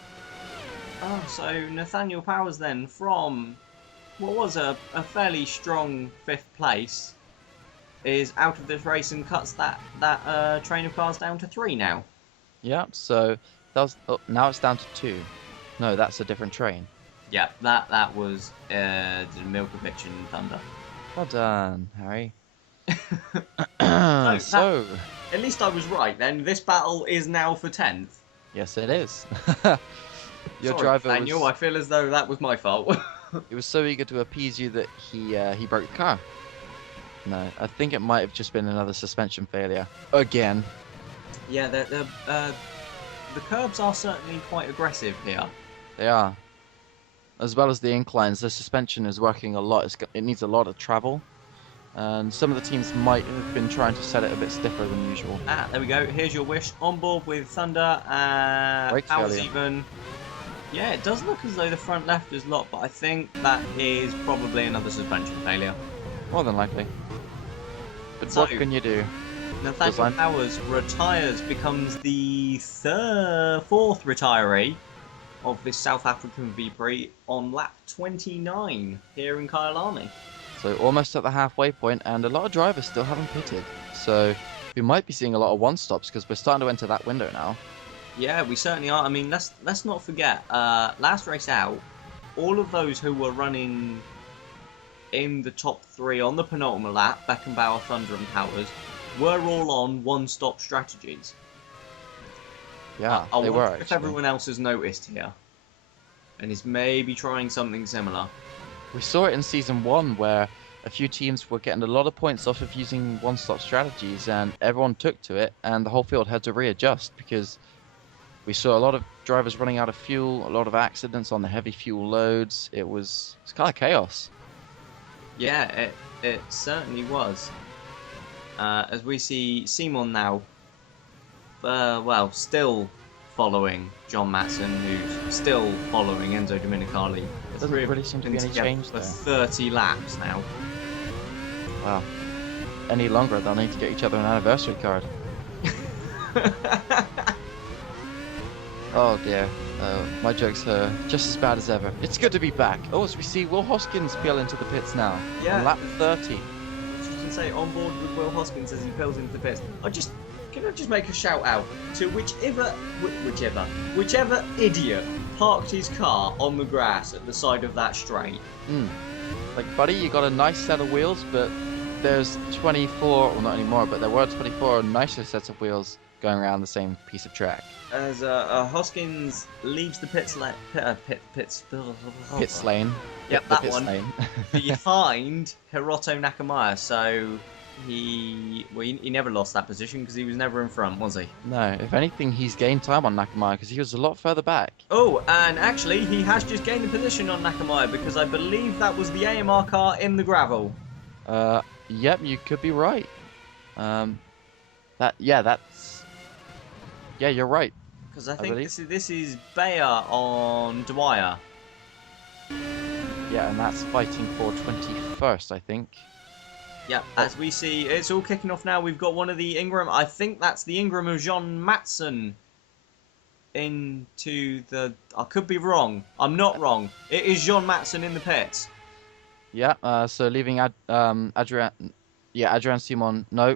Oh, so Nathaniel Powers then from what was a fairly strong 5th place is out of this race and cuts that train of cars down to 3 now. Yeah, so that was, now it's down to 2. No, that's a different train. Yeah, that was Milkovic and Thunder. Well done, Harry. No, So, At least I was right then. This battle is now for 10th. yes, it is. Your Sorry, driver Daniel, I was, feel as though that was my fault. he was so eager to appease you that he broke the car. No, I think it might have just been another suspension failure. Again. Yeah, the curbs are certainly quite aggressive here. They are. As well as the inclines, the suspension is working a lot. It needs a lot of travel. And some of the teams might have been trying to set it a bit stiffer than usual. There we go. Here's your wish. On board with Thunder. Brake Powers failure. even. Yeah, it does look as though the front left is locked, but I think that is probably another suspension failure. More than likely. But So- what can you do? Nathaniel Design. Powers retires, becomes the 4th retiree of this South African V-Prix on lap 29 here in Kyalami. So almost at the halfway point, and a lot of drivers still haven't pitted. So we might be seeing a lot of one-stops because we're starting to enter that window now. Yeah, we certainly are. I mean, let's not forget, last race out, all of those who were running in the top 3 on the penultimate lap, Beckenbauer, Thunder and Powers, were all on one-stop strategies. Yeah, I they wonder were if actually. everyone else has noticed here and is maybe trying something similar. We saw it in season 1 where a few teams were getting a lot of points off of using one-stop strategies, and everyone took to it, and the whole field had to readjust because we saw a lot of drivers running out of fuel, a lot of accidents on the heavy fuel loads. It's kind of chaos. Yeah, it certainly was. As we see Simon now, still following John Matson, who's still following Enzo Domenicali. The Doesn't three of really them seem to been be any together change for there. 30 laps now. Wow. Any longer, they'll need to get each other an anniversary card. Oh dear. My jokes are just as bad as ever. It's good to be back. Oh, as we see Will Hoskins peel into the pits now. Yeah. On lap 30. You can say on board with Will Hoskins as he peels into the pits. Can I just make a shout out to whichever idiot parked his car on the grass at the side of that straight. Like, buddy, you got a nice set of wheels, but there's 24, well not anymore, but there were 24 nicer sets of wheels going around the same piece of track. As Hoskins leaves the pits lane. Pit lane. Yep, The that pit one. lane. Behind Hiroto Nakamaya, so he never lost that position because he was never in front, was he? No, if anything, he's gained time on Nakamaya because he was a lot further back. Oh, and actually, he has just gained the position on Nakamaya because I believe that was the AMR car in the gravel. Yep, you could be right. Yeah, you're right. Because I think this is Bayer on Dwyer. Yeah, and that's fighting for 21st, I think. Yep, as we see, it's all kicking off now. We've got one of the Ingram. I think that's the Ingram of John Matson into the... I could be wrong. I'm not wrong. It is John Matson in the pits. Yeah, so leaving Adrian Simon, no.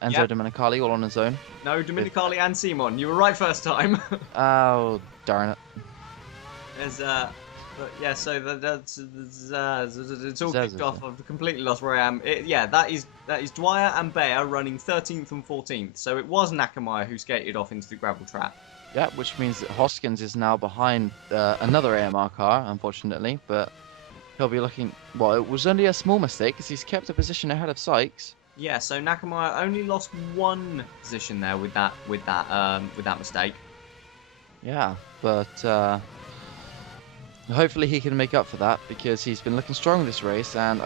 Enzo Domenicali all on his own. No, Domenicali and Simon. You were right first time. Oh, darn it. There's, but yeah, so that's it's all kicked off. I've completely lost where I am. That is Dwyer and Bayer running 13th and 14th. So it was Nakamaya who skated off into the gravel trap. Yeah, which means that Hoskins is now behind another AMR car, unfortunately, but he'll be looking... Well, it was only a small mistake because he's kept a position ahead of Sykes. Yeah, so Nakamaya only lost one position there with that mistake. Yeah, but hopefully he can make up for that because he's been looking strong this race, and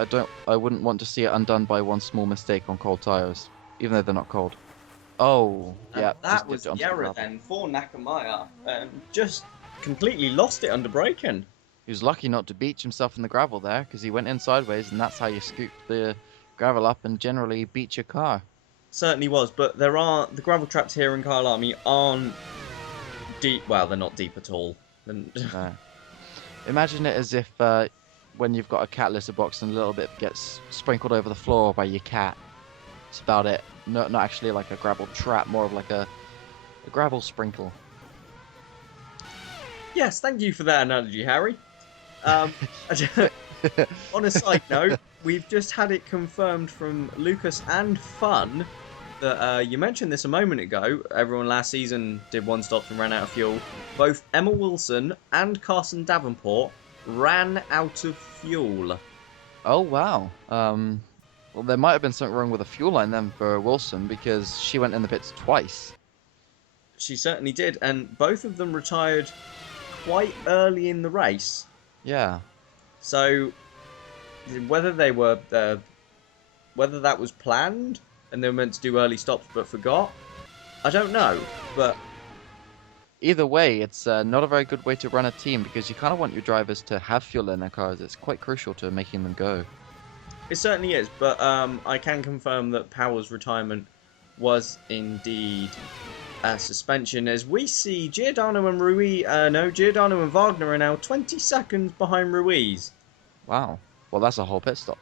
I wouldn't want to see it undone by one small mistake on cold tires, even though they're not cold. Oh, yeah. That was the error then for Nakamaya. Just completely lost it under braking. He was lucky not to beach himself in the gravel there because he went in sideways, and that's how you scoop the gravel up and generally beat your car. Certainly was, but the gravel traps here in Kyle Army aren't deep. Well, they're not deep at all. No. Imagine it as if when you've got a cat litter box and a little bit gets sprinkled over the floor by your cat. That's about it. Not actually like a gravel trap, more of like a gravel sprinkle. Yes, thank you for that analogy, Harry. On a side note, we've just had it confirmed from Lucas and Fun that you mentioned this a moment ago. Everyone last season did one stops and ran out of fuel. Both Emma Wilson and Carson Davenport ran out of fuel. Oh wow. Well, there might have been something wrong with the fuel line then for Wilson because she went in the pits twice. She certainly did, and both of them retired quite early in the race. Yeah. So whether that was planned and they were meant to do early stops but forgot, I don't know. But either way, it's not a very good way to run a team because you kind of want your drivers to have fuel in their cars. It's quite crucial to making them go. It certainly is, but I can confirm that Power's retirement was indeed a suspension, as we see Giordano and Wagner are now 20 seconds behind Ruiz. Wow. Well, that's a whole pit stop.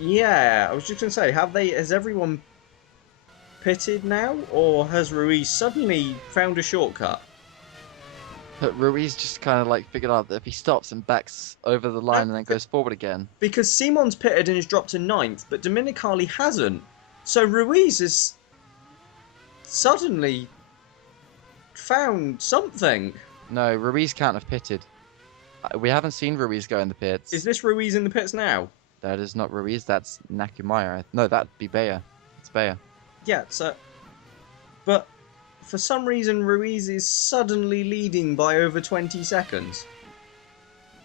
Yeah, I was just going to say, has everyone pitted now, or has Ruiz suddenly found a shortcut? But Ruiz just kind of like figured out that if he stops and backs over the line and then goes forward again. Because Simon's pitted and has dropped to 9th, but Domenicali hasn't. So Ruiz has suddenly found something. No, Ruiz can't have pitted. We haven't seen Ruiz go in the pits. Is this Ruiz in the pits now? That is not Ruiz, that's Nakamaya. No, that'd be Bayer. It's Bayer. Yeah, so... But for some reason, Ruiz is suddenly leading by over 20 seconds.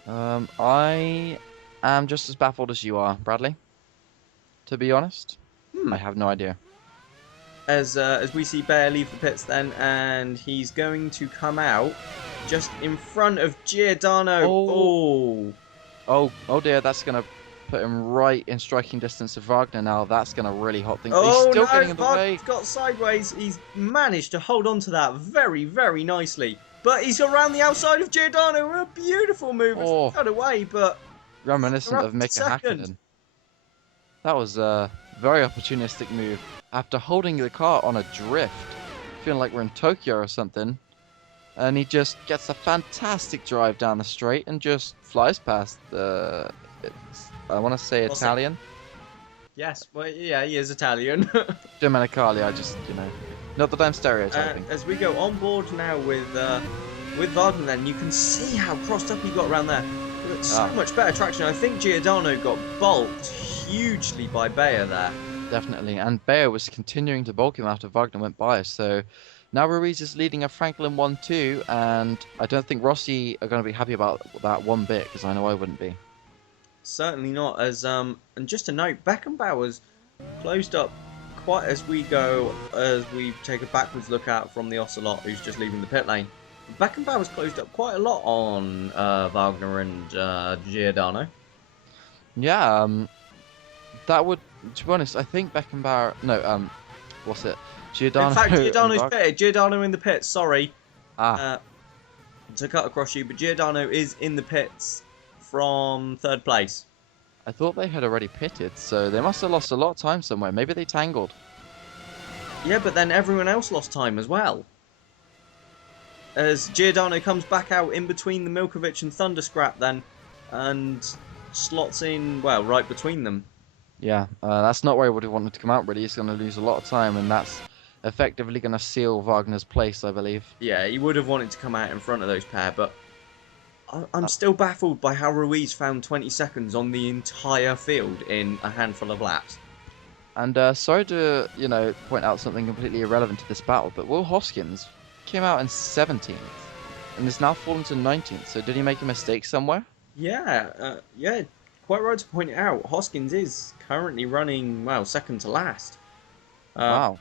I am just as baffled as you are, Bradley. To be honest, I have no idea. As we see Bayer leave the pits then, and he's going to come out just in front of Giordano. Oh dear, that's going to put him right in striking distance of Wagner now. That's going to really hot things. Oh, he's still getting in the way. Wagner's got sideways. He's managed to hold on to that very, very nicely. But he's around the outside of Giordano. A beautiful move. It's cut away, but... Reminiscent of Mika Hakkinen. That was a very opportunistic move. After holding the car on a drift, feeling like we're in Tokyo or something, and he just gets a fantastic drive down the straight and just flies past the, I want to say Italian. Yes, well, yeah, he is Italian. Domenicali, I just, not that I'm stereotyping. As we go on board now with Wagner, then you can see how crossed up he got around there. But so Ah, much better traction. I think Giordano got bulked hugely by Bayer there. definitely. And Bayer was continuing to bulk him after Wagner went by. So now Ruiz is leading a Franklin 1-2, and I don't think Rossi are going to be happy about that one bit, because I know I wouldn't be. Certainly not. And just a note, Beckenbauer's closed up quite as we go, as we take a backwards look out from the Ocelot, who's just leaving the pit lane. Beckenbauer's closed up quite a lot on Wagner and Giordano. Yeah, that would, to be honest, I think Beckenbauer. No, what's it? Giordano. In fact, and Giordano's Wagner. pitted. Giordano in the pits. Sorry Ah, to cut across you, but Giordano is in the pits from third place. I thought they had already pitted, so they must have lost a lot of time somewhere. Maybe they tangled. Yeah, but then everyone else lost time as well. As Giordano comes back out in between the Milkovic and Thunderscrap then, and slots in, well, right between them. Yeah, that's not where he would have wanted to come out, really. He's going to lose a lot of time, and that's effectively going to seal Wagner's place, I believe. Yeah, he would have wanted to come out in front of those pair, but I'm still baffled by how Ruiz found 20 seconds on the entire field in a handful of laps. And sorry to, point out something completely irrelevant to this battle, but Will Hoskins came out in 17th and is now fallen to 19th. So did he make a mistake somewhere? Yeah, quite right to point it out. Hoskins is currently running, well, second to last. Wow.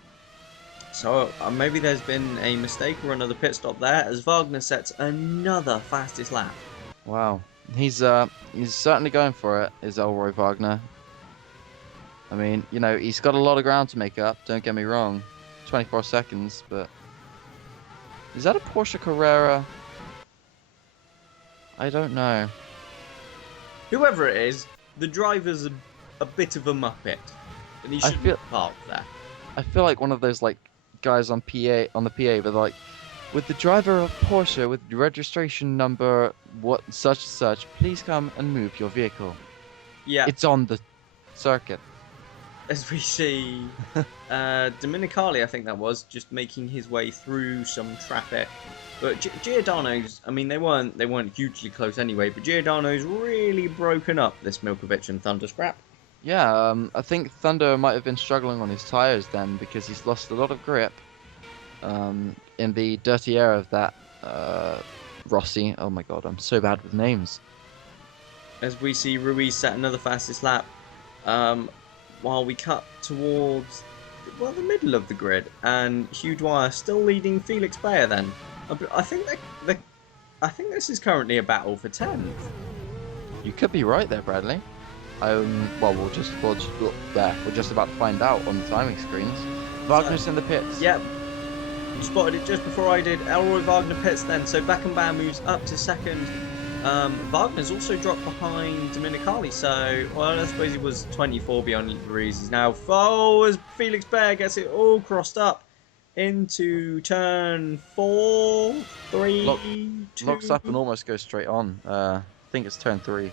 So maybe there's been a mistake or another pit stop there as Wagner sets another fastest lap. Wow. He's certainly going for it, is Elroy Wagner. I mean, he's got a lot of ground to make up, don't get me wrong. 24 seconds, but... Is that a Porsche Carrera? I don't know. Whoever it is, the driver's a bit of a muppet. And he shouldn't be parked there. I feel like one of those, guys on the PA, but with the driver of Porsche with registration number such, please come and move your vehicle. Yeah. It's on the circuit. As we see Dominicali, I think that was, just making his way through some traffic. But Giordano's, I mean, they weren't hugely close anyway, but Giordano's really broken up this Milkovic and Thunderscrap. Yeah, I think Thunder might have been struggling on his tyres then because he's lost a lot of grip in the dirty air of that Rossi. Oh my god, I'm so bad with names. As we see Ruiz set another fastest lap, while we cut towards, well, the middle of the grid, and Hugh Dwyer still leading Felix Bayer then. I think I think this is currently a battle for 10th. You could be right there, Bradley. Well, we're just about to find out on the timing screens. Wagner's in the pits. Yep. You spotted it just before I did. Elroy Wagner pits then, so Beckenbauer moves up to second. Wagner's also dropped behind Dominicali, so, well, I suppose he was 24 behind Ruiz. He's now, as Felix Bayer gets it all crossed up into turn 4, 3, 2. Locks up and almost goes straight on. I think it's turn 3.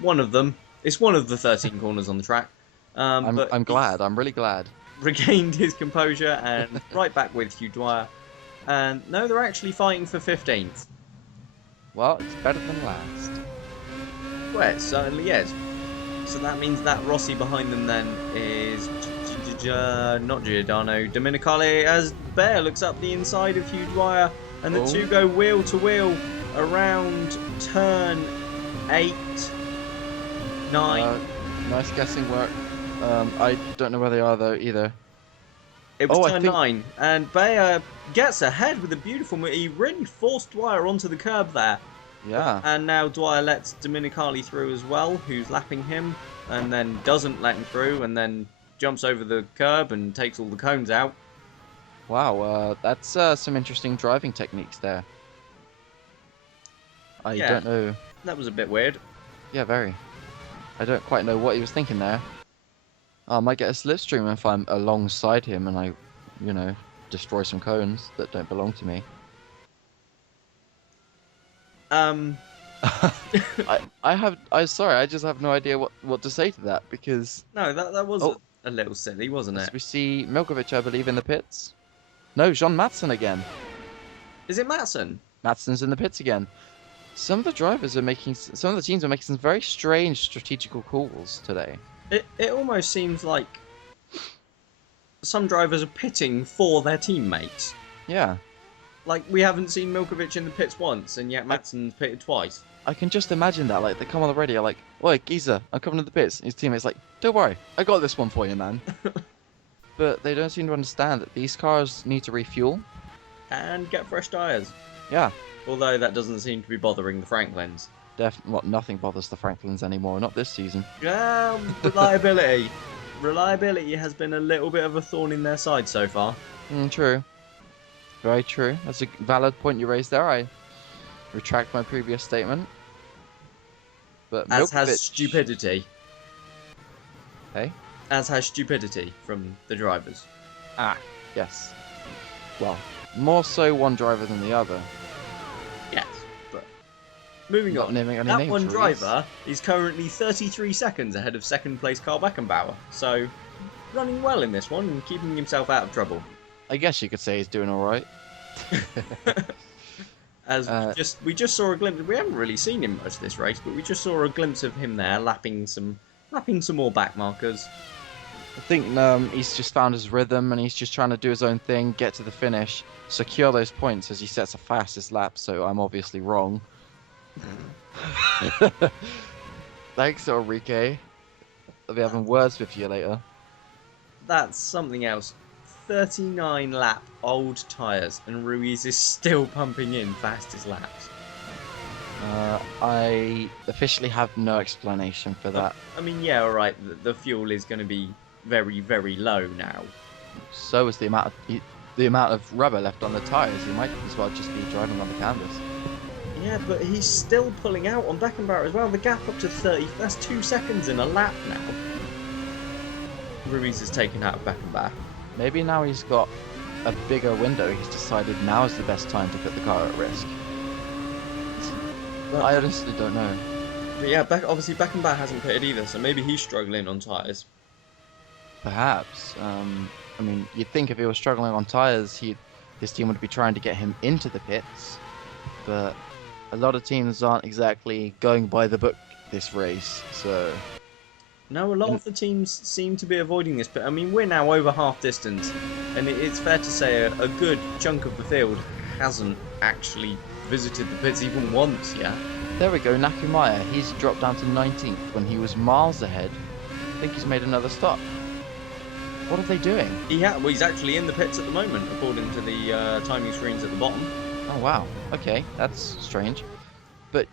One of them. It's one of the 13 corners on the track. I'm glad. I'm really glad. Regained his composure and right back with Hugh Dwyer. And no, they're actually fighting for 15th. Well, it's better than last. Well, it certainly is. So that means that Rossi behind them then is not Giordano, Dominicali, as Bayer looks up the inside of Hugh Dwyer, and the two go wheel to wheel around turn 8, 9. Nice guessing work. I don't know where they are though either. It was turn 9, and Bayer gets ahead with a beautiful move. He really forced Dwyer onto the curb there. Yeah. And now Dwyer lets Dominicali through as well, who's lapping him, and then doesn't let him through, and then jumps over the curb and takes all the cones out. Wow, that's some interesting driving techniques there. I don't know. That was a bit weird. Yeah, very. I don't quite know what he was thinking there. I might get a slipstream if I'm alongside him and I, destroy some cones that don't belong to me. I'm sorry, I just have no idea what to say to that because No, that was oh, a little silly, wasn't as it? we see Milkovic, I believe, in the pits. No, Jean Matson again. Is it Matson? Matson's in the pits again. Some of the drivers are making, some of the teams are making some very strange strategical calls today. It almost seems like some drivers are pitting for their teammates. Yeah, Like, we haven't seen Milkovic in the pits once, and yet I, Matson's pitted twice. I can just imagine that. Like they come on the radio, like, "Oi, geezer, I'm coming to the pits." His teammates like, "Don't worry, I got this one for you, man." But they don't seem to understand that these cars need to refuel. And get fresh tyres. Yeah, Although that doesn't seem to be bothering the Franklins. nothing bothers the Franklins anymore, not this season. Reliability. Reliability has been a little bit of a thorn in their side so far. True. Very true. That's a valid point you raised there. I retract my previous statement. But As Milkovic, has stupidity. hey? As has stupidity from the drivers. Ah, yes. Well, more so one driver than the other. Yes, but moving Not on. naming any That names, one Ruiz. driver is currently 33 seconds ahead of second place Carl Beckenbauer. So, running well in this one and keeping himself out of trouble. I guess you could say he's doing all right. As we just saw a glimpse. We haven't really seen him much this race, but we just saw a glimpse of him there lapping some more back markers. I think he's just found his rhythm and he's just trying to do his own thing, get to the finish, secure those points as he sets a fastest lap. So I'm obviously wrong. Thanks, Enrique. I'll be having words with you later. That's something else. 39 lap old tyres, and Ruiz is still pumping in fastest laps. I officially have no explanation for that. I mean, yeah, alright, the fuel is going to be very, very low now. So is the amount of rubber left on the tyres. He might as well just be driving on the canvas. Yeah, but he's still pulling out on Beckenbauer as well. The gap up to 30, that's 2 seconds in a lap now. Ruiz has taken out Beckenbauer. Maybe now he's got a bigger window. He's decided now is the best time to put the car at risk. But I honestly don't know. But yeah, obviously Beckenbauer hasn't pitted either, so maybe he's struggling on tyres. Perhaps. I mean, you'd think if he was struggling on tyres, his team would be trying to get him into the pits. But a lot of teams aren't exactly going by the book this race, so... No, a lot of the teams seem to be avoiding this, but I mean, we're now over half distance, and it's fair to say a good chunk of the field hasn't actually visited the pits even once yet. There we go, Nakumaya. He's dropped down to 19th when he was miles ahead. I think he's made another stop. What are they doing? Well, he's actually in the pits at the moment, according to the timing screens at the bottom. Oh, wow. Okay, that's strange. But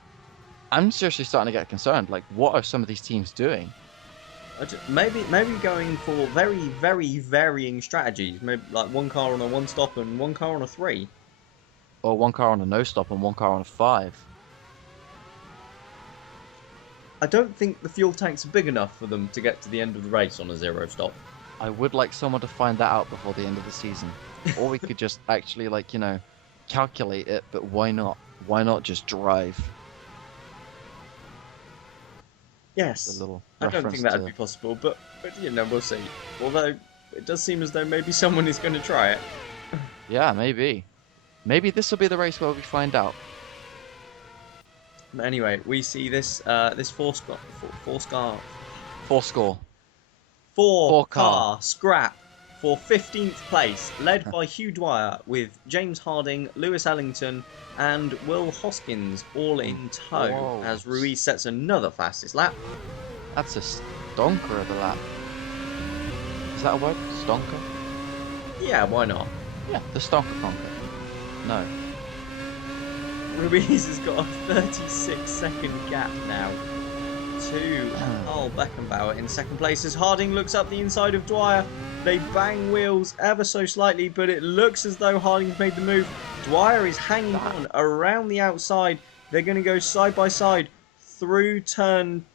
I'm seriously starting to get concerned. Like, what are some of these teams doing? Maybe going for very, very varying strategies. Maybe like one car on a 1-stop and one car on a 3. Or one car on a no-stop and one car on a 5. I don't think the fuel tanks are big enough for them to get to the end of the race on a 0-stop. I would like someone to find that out before the end of the season. Or we could just actually, like, you know, calculate it, but why not? Why not just drive? Yes, A little I don't think that would be possible, but you know, we'll see. Although, it does seem as though maybe someone is going to try it. Yeah, maybe. Maybe this will be the race where we find out. But anyway, we see this four car scrap for 15th place, led by Hugh Dwyer with James Harding, Lewis Ellington, and Will Hoskins all in tow. Whoa. As Ruiz sets another fastest lap. That's a stonker of a lap. Is that a word? Stonker? Yeah, why not? Yeah, the stonker conker. No. Ruiz has got a 36-second gap now to Carl Beckenbauer in second place as Harding looks up the inside of Dwyer. They bang wheels ever so slightly, but it looks as though Harding's made the move. Dwyer is hanging on around the outside. They're going to go side by side through turn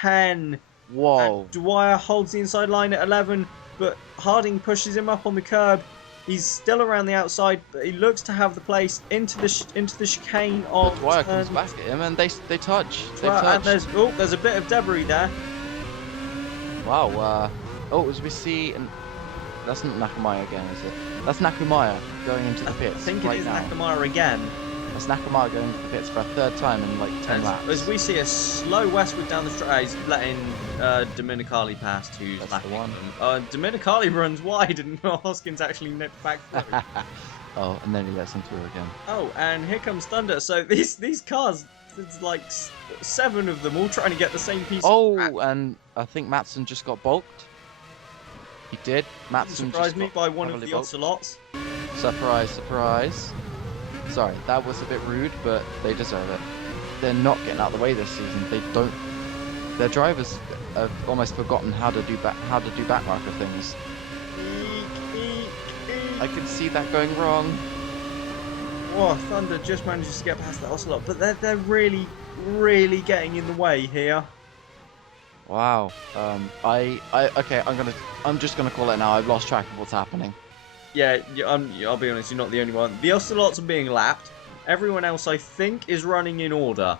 10. Whoa. And Dwyer holds the inside line at 11, but Harding pushes him up on the curb. He's still around the outside, but he looks to have the place into the chicane of. But Dwyer comes back at him, and they touch. They And touch. there's a bit of debris there. Wow. As we see, and that's not Nakamaya again, is it? That's Nakamaya going into the pits. I think right it is now. Nakamura again. That's Nakamaya going into the pits for a third time in like 10 laps. As we see a slow westward down the straight, he's letting Dominicali past, who's That's lacking the one. them. Dominicali runs wide, and Hoskins actually nipped back through. Oh, and then he lets him through again. Oh, and here comes Thunder. So these cars, there's like 7 of them all trying to get the same piece. of track. And I think Matson just got bulked. He did. Matson surprised just me got by one of heavily the bulked. Ocelots. Surprise, surprise. Sorry, that was a bit rude, but they deserve it. They're not getting out of the way this season. They don't. Their drivers have almost forgotten how to do backmarker things. I can see that going wrong. Oh, Thunder just manages to get past the Ocelot, but they're really, really getting in the way here. Wow. Okay. I'm just gonna call it now. I've lost track of what's happening. Yeah, I'll be honest, you're not the only one. The Ocelots are being lapped. Everyone else, I think, is running in order.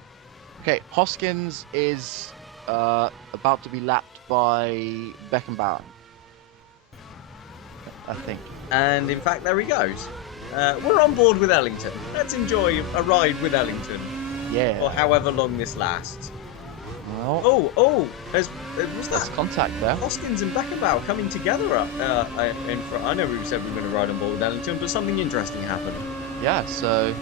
Okay, Hoskins is about to be lapped by Beckenbauer. I think. And in fact, there he goes. We're on board with Ellington. Let's enjoy a ride with Ellington. Yeah. Or however long this lasts. Well, Was there's that contact there. Hoskins and Beckenbauer coming together up in front? I know we said we were going to ride on board with Ellington, but something interesting happened. Yeah, so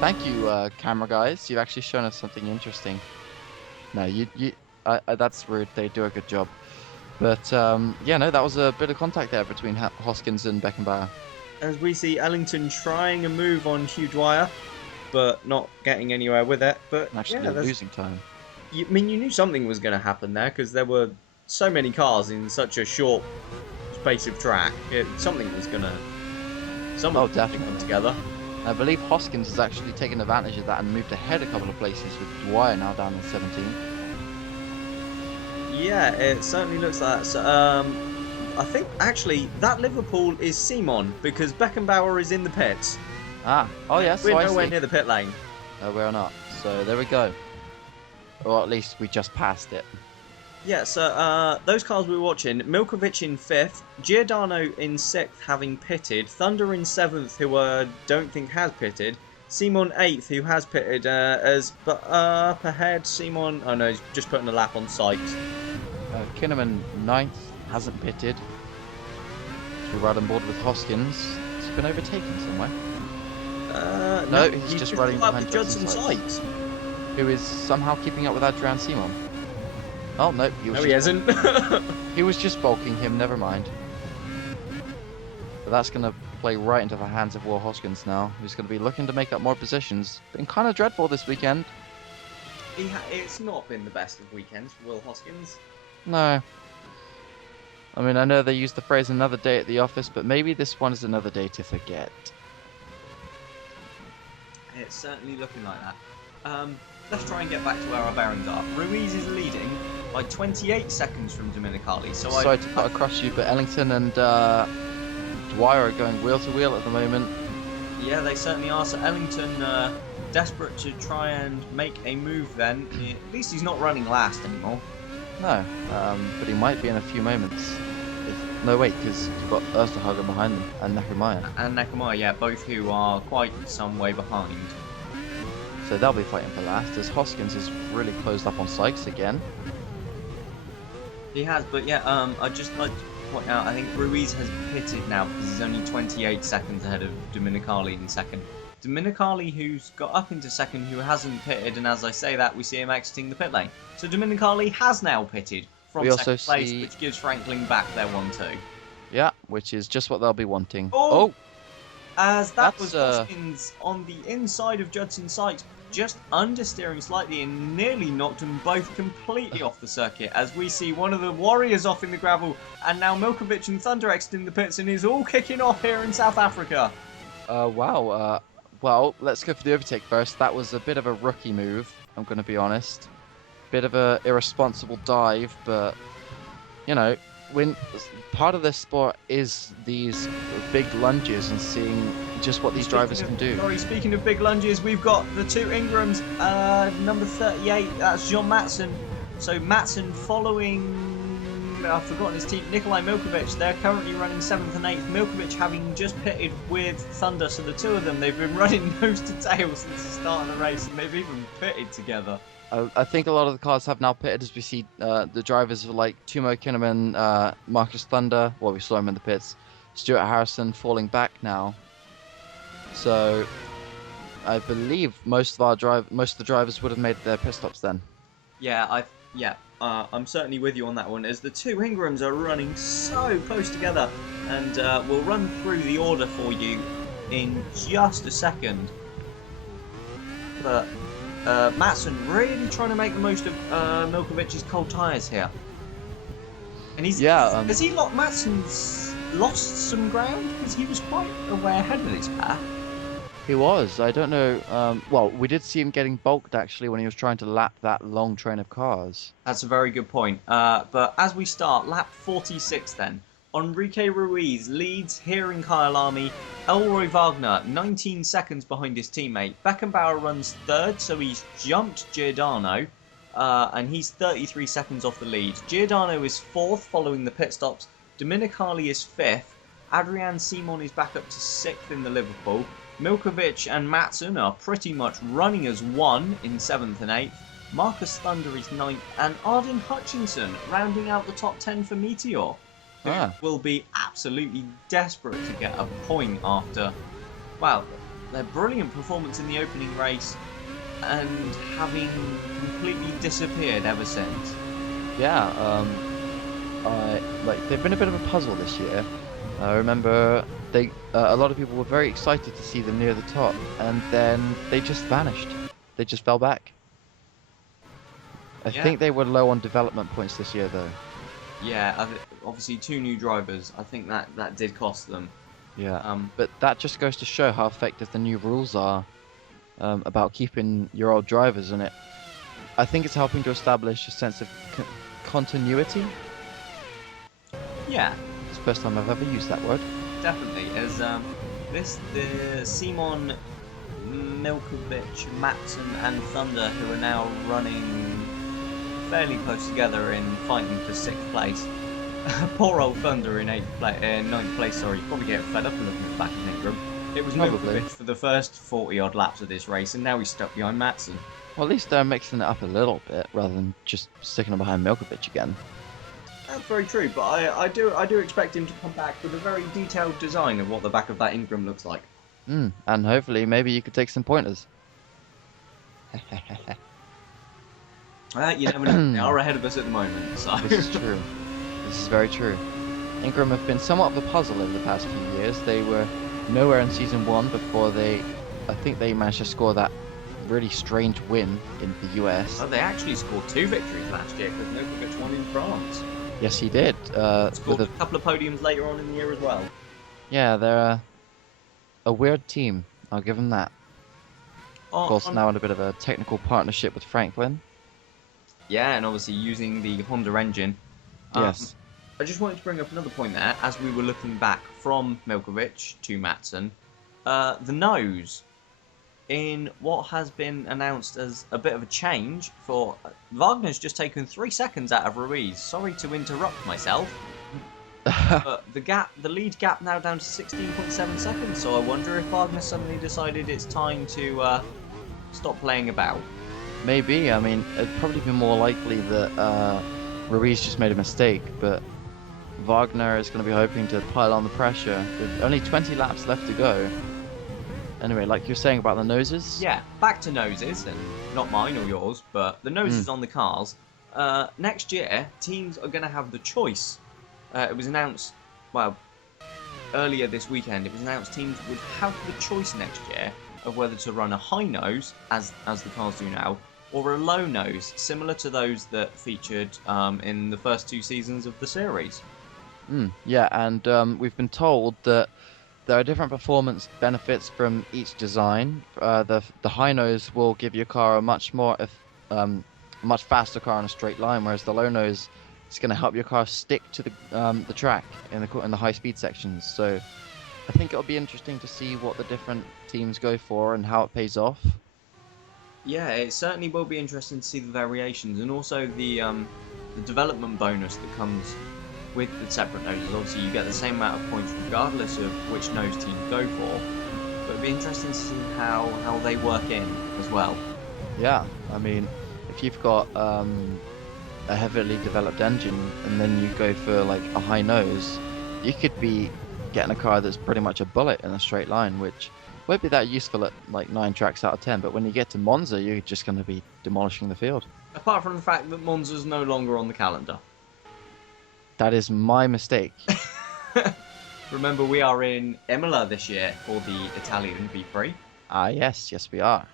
thank you, camera guys. You've actually shown us something interesting. No, that's rude. They do a good job. But yeah, no, that was a bit of contact there between Hoskins and Beckenbauer. As we see Ellington trying a move on Hugh Dwyer, but not getting anywhere with it. But Actually losing time. You knew something was going to happen there because there were so many cars in such a short space of track. Something was going to Definitely come together. I believe Hoskins has actually taken advantage of that and moved ahead a couple of places with Dwyer now down in 17. Yeah, it certainly looks like that. So, I think actually that Liverpool is Simon because Beckenbauer is in the pits. Oh yes, We're nowhere near the pit lane. No, we're not. So there we go. Or at least we just passed it. Yeah, so those cars we were watching, Milkovic in 5th, Giordano in 6th having pitted, Thunder in 7th who don't think has pitted, Simon 8th who has pitted, but up ahead Simon, oh no, he's just putting a lap on Sykes. Kinnaman 9th, hasn't pitted. We ride on board with Hoskins. He's been overtaken somewhere. No, he's just riding behind Judson Sykes. Who is somehow keeping up with Adrian Simon. Oh no, he hasn't. He was just bulking him, never mind. But that's going to play right into the hands of Will Hoskins now, who's going to be looking to make up more positions. Been kind of dreadful this weekend. It's not been the best of weekends for Will Hoskins. No. I mean, I know they use the phrase another day at the office, but maybe this one is another day to forget. It's certainly looking like that. Let's try and get back to where our bearings are. Ruiz is leading by 28 seconds from Dominicali. Sorry to cut across you, but Ellington and Dwyer are going wheel to wheel at the moment. Yeah, they certainly are. So Ellington desperate to try and make a move then. At least he's not running last anymore. No, but he might be in a few moments. No, wait, because you've got Osterhagen behind them and Nakamaya. And Nakamaya, yeah, both who are quite some way behind. So they'll be fighting for last, as Hoskins is really closed up on Sykes again. He has, but yeah, I'd just like to point out, I think Ruiz has pitted now because he's only 28 seconds ahead of Dominicali in second. Dominicali, who's got up into second, who hasn't pitted, and as I say that, we see him exiting the pit lane. So Dominicali has now pitted from second place, which gives Franklin back their 1-2. Yeah, which is just what they'll be wanting. As that was Hoskins on the inside of Judson Sykes, just understeering slightly and nearly knocked them both completely off the circuit, as we see one of the Warriors off in the gravel, and now Milkovic and Thunder exiting the pits, and is all kicking off here in South Africa. Wow. Well, let's go for the overtake first. That was a bit of a rookie move, I'm going to be honest. Bit of a irresponsible dive, but, you know, when part of this sport is these big lunges and seeing just what these drivers can do. Sorry, speaking of big lunges, we've got the two Ingrams. Number 38, that's John Matson. So Matson following, I've forgotten his team, Nikolai Milkovic. They're currently running 7th and 8th. Milkovic having just pitted with Thunder, so the two of them, they've been running nose to tail since the start of the race, and they've even pitted together. I think a lot of the cars have now pitted as we see the drivers like Timo Kinnaman, Marcus Thunder, well, we saw him in the pits, Stuart Harrison falling back now. So I believe most of the drivers would have made their pit stops then. Yeah, I'm certainly with you on that one, as the two Ingrams are running so close together, and we'll run through the order for you in just a second. But Matson really trying to make the most of Milkovic's cold tyres here. And has he lost, Matson's lost some ground? Because he was quite a way ahead of his pack. He was. I don't know. Well, we did see him getting bulked actually when he was trying to lap that long train of cars. That's a very good point. But as we start, lap 46 then. Enrique Ruiz leads here in Kyalami. Elroy Wagner, 19 seconds behind his teammate. Beckenbauer runs third, so he's jumped Giordano. And he's 33 seconds off the lead. Giordano is fourth following the pit stops. Dominicali is fifth. Adrian Simon is back up to sixth in the Liverpool. Milkovic and Matson are pretty much running as one in 7th and 8th. Marcus Thunder is 9th, and Arden Hutchinson rounding out the top 10 for Meteor, who will be absolutely desperate to get a point after, well, their brilliant performance in the opening race and having completely disappeared ever since. Yeah, they've been a bit of a puzzle this year. I remember a lot of people were very excited to see them near the top, and then they just vanished. They just fell back. I think they were low on development points this year, though. Yeah, obviously 2 new drivers. I think that did cost them. Yeah, but that just goes to show how effective the new rules are about keeping your old drivers in it. I think it's helping to establish a sense of continuity. Yeah. It's the first time I've ever used that word. Definitely, as the Simon, Milkovic, Matson and Thunder, who are now running fairly close together in fighting for 6th place. Poor old Thunder in 9th place, sorry, probably getting fed up looking at the back of Ingram. It was Milkovic for the first 40 odd laps of this race, and now he's stuck behind Matson. Well, at least they're mixing it up a little bit rather than just sticking him behind Milkovic again. That's very true, but I do expect him to come back with a very detailed design of what the back of that Ingram looks like. And hopefully maybe you could take some pointers. You never know, they are ahead of us at the moment, so... This is true. This is very true. Ingram have been somewhat of a puzzle over the past few years. They were nowhere in Season 1 before I think they managed to score that really strange win in the US. Oh, they actually scored 2 victories last year, because Milkovic won in France. Yes, he did. Scored a couple of podiums later on in the year as well. Yeah, they're a weird team. I'll give them that. Of course, now in a bit of a technical partnership with Franklin. Yeah, and obviously using the Honda engine. Yes. I just wanted to bring up another point there, as we were looking back from Milkovic to Matson. The nose, in what has been announced as a bit of a change for... Wagner's just taken 3 seconds out of Ruiz. Sorry to interrupt myself. But the lead gap now down to 16.7 seconds, so I wonder if Wagner suddenly decided it's time to stop playing about. Maybe. I mean, it'd probably be more likely that Ruiz just made a mistake, but Wagner is going to be hoping to pile on the pressure with only 20 laps left to go. Anyway, like you're saying about the noses? Yeah, back to noses, and not mine or yours, but the noses on the cars. Next year, teams are going to have the choice. It was announced, well, earlier this weekend, it was announced teams would have the choice next year of whether to run a high nose, as the cars do now, or a low nose, similar to those that featured in the first 2 seasons of the series. Yeah, and we've been told that there are different performance benefits from each design. The high nose will give your car a much faster car in a straight line, whereas the low nose it's going to help your car stick to the track in the high speed sections. So I think it'll be interesting to see what the different teams go for and how it pays off. Yeah, it certainly will be interesting to see the variations and also the development bonus that comes with the separate noses. Obviously, you get the same amount of points regardless of which nose team you go for. But it'd be interesting to see how they work in as well. Yeah, I mean, if you've got a heavily developed engine and then you go for like a high nose, you could be getting a car that's pretty much a bullet in a straight line, which won't be that useful at like 9 tracks out of 10. But when you get to Monza, you're just going to be demolishing the field. Apart from the fact that Monza's no longer on the calendar. That is my mistake. Remember, we are in Imola this year for the Italian V-Prix. Ah, yes, we are.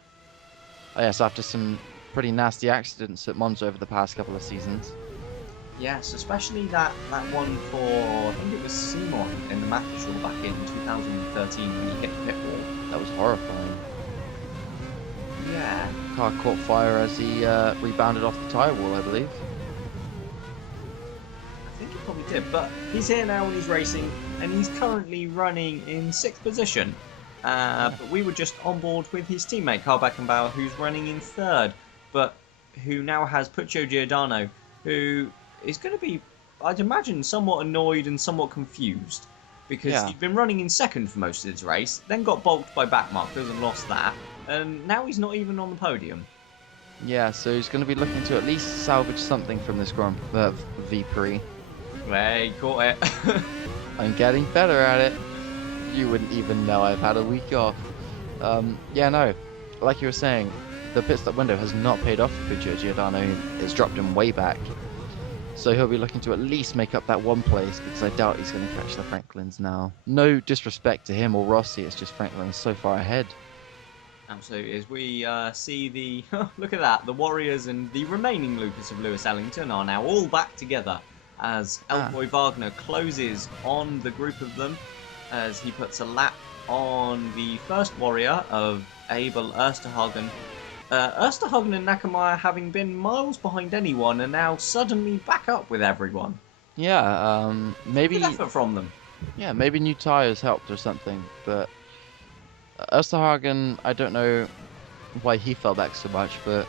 Oh, yes, after some pretty nasty accidents at Monza over the past couple of seasons. Yes, especially that one for, I think it was Simon in the Mattershall back in 2013 when he hit the pit wall. That was horrifying. Yeah. Car caught fire as he rebounded off the tyre wall, I believe. I think he probably did, but he's here now and he's racing, and he's currently running in 6th position. But we were just on board with his teammate, Carl Beckenbauer, who's running in 3rd, but who now has Puccio Giordano, who is going to be, I'd imagine, somewhat annoyed and somewhat confused, because he'd been running in 2nd for most of his race, then got balked by backmarkers and lost that, and now he's not even on the podium. Yeah, so he's going to be looking to at least salvage something from this V-Prix. Hey, caught it. I'm getting better at it. You wouldn't even know I've had a week off. Yeah, no, like you were saying, the pit stop window has not paid off for Puccio Giordano. It's dropped him way back. So he'll be looking to at least make up that 1 place, because I doubt he's going to catch the Franklins now. No disrespect to him or Rossi, it's just Franklin's so far ahead. Absolutely, as we see the, look at that, the Warriors and the remaining Lucas of Lewis Ellington are now all back together as Elroy Wagner closes on the group of them as he puts a lap on the first Warrior of Abel Ersterhagen. Ersterhagen and Nakamaya, having been miles behind anyone, are now suddenly back up with everyone. Yeah, maybe... Good effort from them. Yeah, maybe new tyres helped or something, but Ersterhagen, I don't know why he fell back so much, but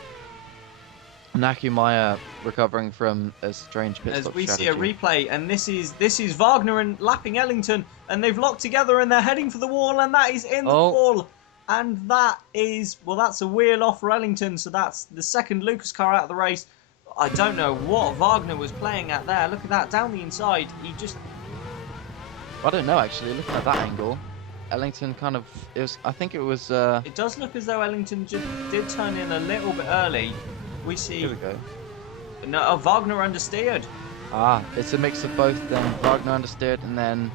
Nakumaya recovering from a strange pit stop As we strategy. see a replay, and this is Wagner and lapping Ellington, and they've locked together and they're heading for the wall, and that is in the wall. And that is, well, that's a wheel off for Ellington, so that's the 2nd Lucas car out of the race. I don't know what Wagner was playing at there. Look at that, down the inside. He just... I don't know, actually, looking at that angle. Ellington kind of, I think it was... It does look as though Ellington just did turn in a little bit early. We see... Here we go. No, Wagner understeered. Ah, it's a mix of both then. Wagner understeered and then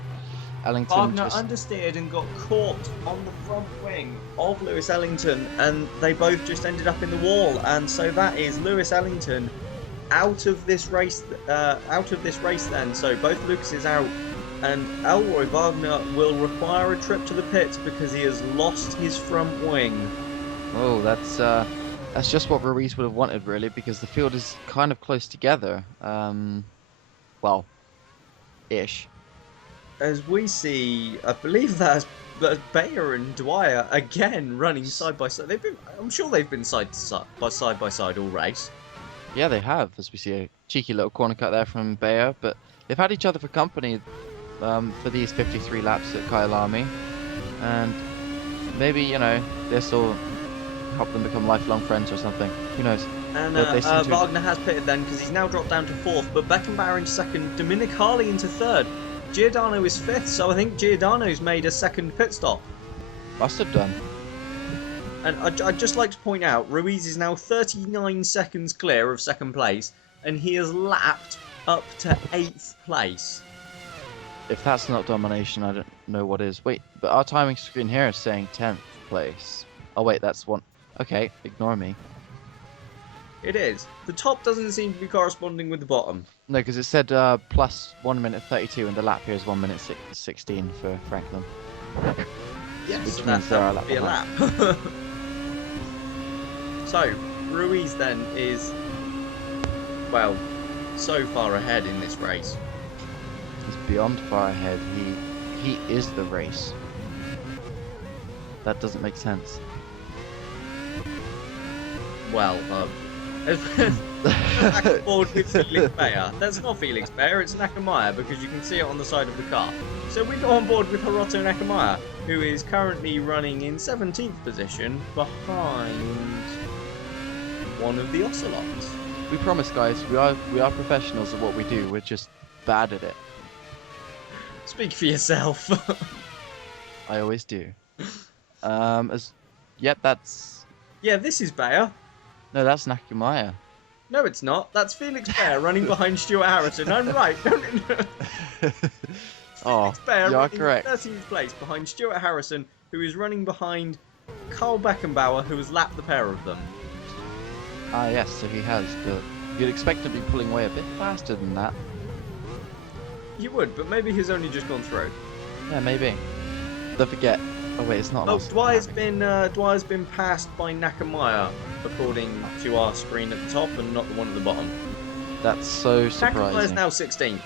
Ellington Wagner understeered and got caught on the front wing of Lewis Ellington, and they both just ended up in the wall. And so that is Lewis Ellington out of this race. Then, so both Lucases out, and Elroy Wagner will require a trip to the pits because he has lost his front wing. Oh, that's just what Ruiz would have wanted, really, because the field is kind of close together. Well, ish. As we see, I believe that's Bayer and Dwyer again running side by side. I'm sure they've been side by side all race. Yeah, they have, as we see a cheeky little corner cut there from Bayer, but they've had each other for company for these 53 laps at Kyalami, and maybe, you know, this will help them become lifelong friends or something. Who knows? And Wagner has pitted then because he's now dropped down to 4th, but Beckenbauer into 2nd, Dominicali into 3rd. Giordano is 5th, so I think Giordano's made a 2nd pit stop. Must have done. And I'd just like to point out, Ruiz is now 39 seconds clear of 2nd place, and he has lapped up to 8th place. If that's not domination, I don't know what is. Wait, but our timing screen here is saying 10th place. Oh wait, that's one. Okay, ignore me. It is. The top doesn't seem to be corresponding with the bottom. No, because it said plus 1 minute 32, and the lap here is 1 minute 16 for Franklin. Yes, which means there would be a lap. So, Ruiz then is, well, so far ahead in this race. He's beyond far ahead. He is the race. That doesn't make sense. Well, back and forward with Felix Bayer. That's not Felix Bayer, it's Nakamaya, because you can see it on the side of the car. So we go on board with Hiroto Nakamaya, who is currently running in 17th position behind one of the Ocelots. We promise, guys. We are professionals at what we do. We're just bad at it. Speak for yourself. I always do. Yep, that's... Yeah, this is Bayer. No, that's Nakamaya. No, it's not. That's Felix Bayer running behind Stuart Harrison. I'm right. Oh, Felix Bayer you're running correct. 13th place behind Stuart Harrison, who is running behind Carl Beckenbauer, who has lapped the pair of them. Ah, yes, so he has, but you'd expect him to be pulling away a bit faster than that. You would, but maybe he's only just gone through. Yeah, maybe. Don't forget. Oh wait, it's not. Oh, Dwyer's been passed by Nakamaya, according to our screen at the top, and not the one at the bottom. That's so surprising. Nakamaya's now 16th.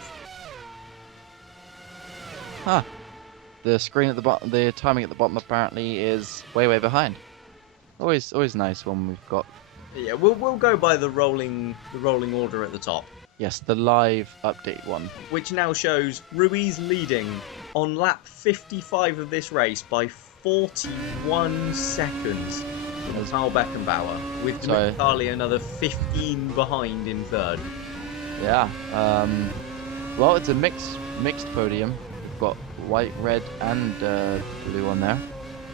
Huh. The screen at the bottom, the timing at the bottom apparently is way behind. Always nice when we've got. Yeah, we'll go by the rolling order at the top. Yes, the live update one. Which now shows Ruiz leading on lap 55 of this race by 41 seconds from Carl Beckenbauer, with Dominicali another 15 behind in third. Yeah. Well, it's a mixed podium. We've got white, red, and blue on there.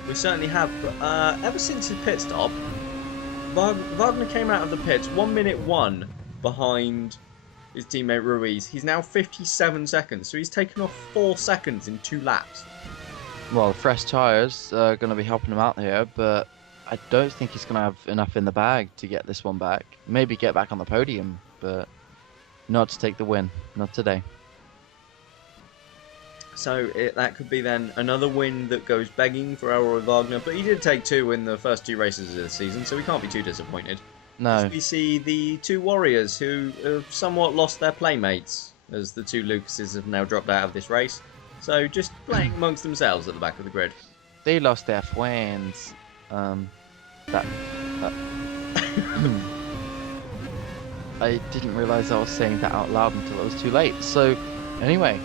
We certainly have. Ever since his pit stop, Wagner came out of the pits 1 minute 1 behind his teammate Ruiz. He's now 57 seconds, so he's taken off 4 seconds in 2 laps. Well, fresh tyres are going to be helping him out here, but I don't think he's going to have enough in the bag to get this one back. Maybe get back on the podium, but not to take the win. Not today. So that could be then another win that goes begging for Elroy Wagner, but he did take 2 in the first 2 races of the season, so we can't be too disappointed. No. As we see the 2 Warriors who have somewhat lost their playmates, as the 2 Lucases have now dropped out of this race. So just playing amongst themselves at the back of the grid. They lost their friends. I didn't realise I was saying that out loud until it was too late. So, anyway,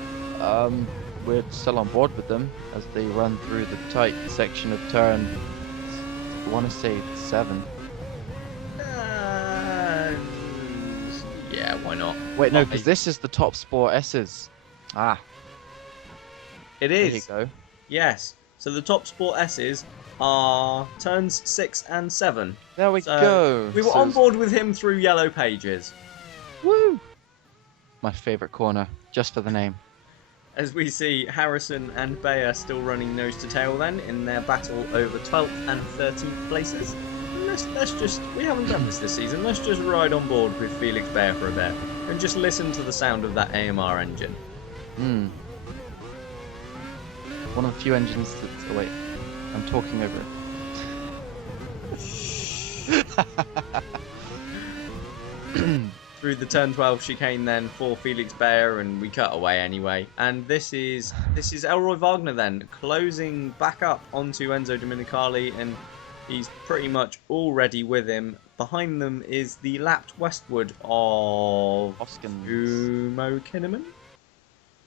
we're still on board with them as they run through the tight section of turn, I want to say 7. Yeah, why not? Wait, no, because this is the Top Sport S's. Ah. It is. There you go. Yes. So the Top Sport S's are turns 6 and 7. There we go. We were on board with him through Yellow Pages. Woo! My favourite corner, just for the name. As we see Harrison and Bayer still running nose to tail then in their battle over 12th and 13th places. Let's just, we haven't done this season, let's just ride on board with Felix Bayer for a bit and just listen to the sound of that AMR engine. One of the few engines that... Oh wait, I'm talking over it. Through the turn 12 chicane then for Felix Bayer, and we cut away anyway. And this is Elroy Wagner then closing back up onto Enzo Dominicali, and he's pretty much already with him. Behind them is the lapped westward of Umo Kinnaman.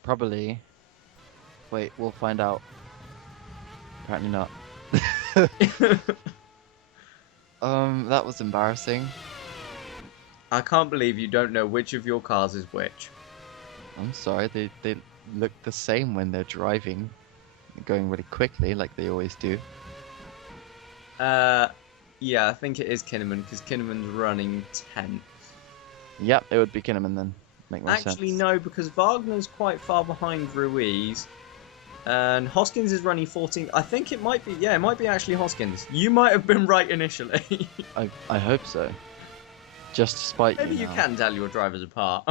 Probably. Wait, we'll find out. Apparently not. That was embarrassing. I can't believe you don't know which of your cars is which. I'm sorry, they look the same when they're driving. Going really quickly, like they always do. Yeah, I think it is Kinnaman, because Kinnaman's running 10th. Yep, it would be Kinnaman then. Make more sense. Actually, no, because Wagner's quite far behind Ruiz. And Hoskins is running 14th. I think it might be, yeah, it might be actually Hoskins. You might have been right initially. I hope so. Just to spite you. Maybe you can tell your drivers apart.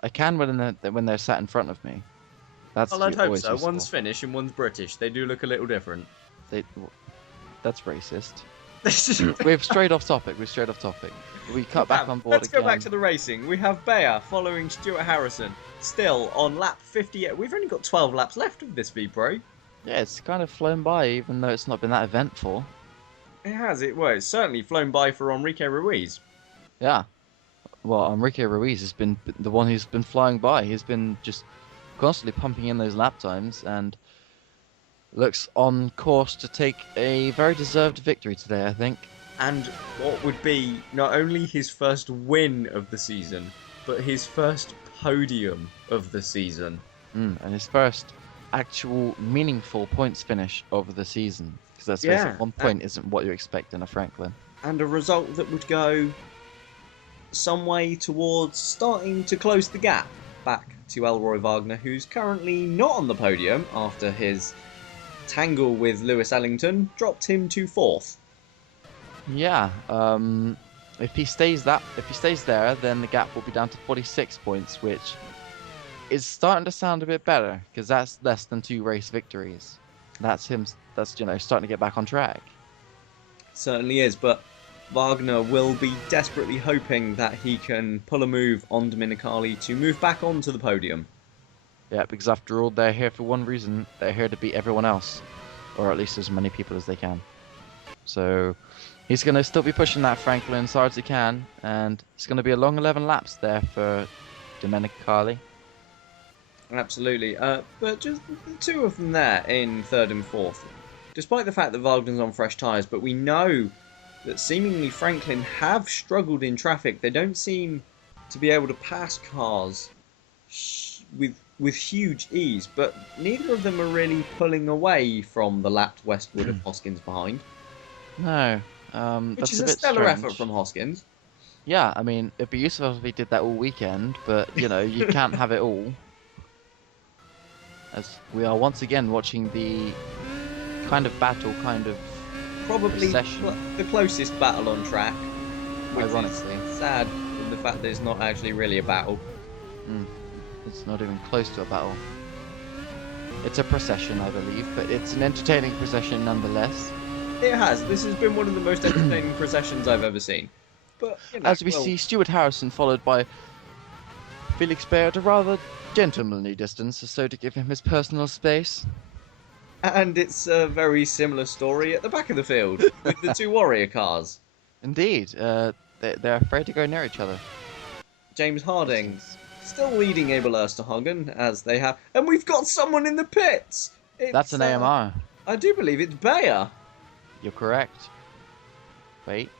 I can when they're sat in front of me. That's well, I'd hope always so. useful. One's Finnish and one's British. They do look a little different. That's racist. This is We've strayed off topic. We cut back on board Let's again. go back to the racing. We have Bayer following Stuart Harrison, still on lap 58. We've only got 12 laps left of this V-Pro. Yeah, it's kind of flown by, even though it's not been that eventful. It has. It's certainly flown by for Enrique Ruiz. Yeah. Well, Enrique Ruiz has been the one who's been flying by. He's been just constantly pumping in those lap times and looks on course to take a very deserved victory today, I think. And what would be not only his first win of the season, but his first podium of the season. And his first actual meaningful points finish over the season. Because let's face it, 1 point isn't what you expect in a Franklin. And a result that would go some way towards starting to close the gap back to Elroy Wagner, who's currently not on the podium after his tangle with Lewis Ellington dropped him to 4th. Yeah, if he stays there, then the gap will be down to 46 points, which is starting to sound a bit better because that's less than 2 race victories. That's starting to get back on track. Certainly is, but Wagner will be desperately hoping that he can pull a move on Dominicali to move back onto the podium. Yeah, because after all, they're here for one reason. They're here to beat everyone else, or at least as many people as they can. So he's going to still be pushing that Franklin as hard as he can, and it's going to be a long 11 laps there for Dominicali. Absolutely, but just the 2 of them there in 3rd and 4th. Despite the fact that Wagner's on fresh tyres, but we know that seemingly Franklin have struggled in traffic. They don't seem to be able to pass cars with huge ease, but neither of them are really pulling away from the lapped Westwood of Hoskins behind. No, which that's is a a bit stellar strange. effort from Hoskins. Yeah, I mean, it'd be useful if he did that all weekend, but, you can't have it all. As we are once again watching the kind of battle, Probably procession. the closest battle on track. Which Ironically. is sad in the fact that it's not actually really a battle. It's not even close to a battle. It's a procession, I believe, but it's an entertaining procession nonetheless. It has. This has been one of the most entertaining processions I've ever seen. But as we see Stuart Harrison followed by Felix Bayer at a rather gentlemanly distance, so to give him his personal space. And it's a very similar story at the back of the field with the 2 Warrior cars. Indeed, they're afraid to go near each other. James Harding still leading Abel Ersterhagen as they have, and we've got someone in the pits. That's an AMR. I do believe it's Bayer. You're correct. Wait.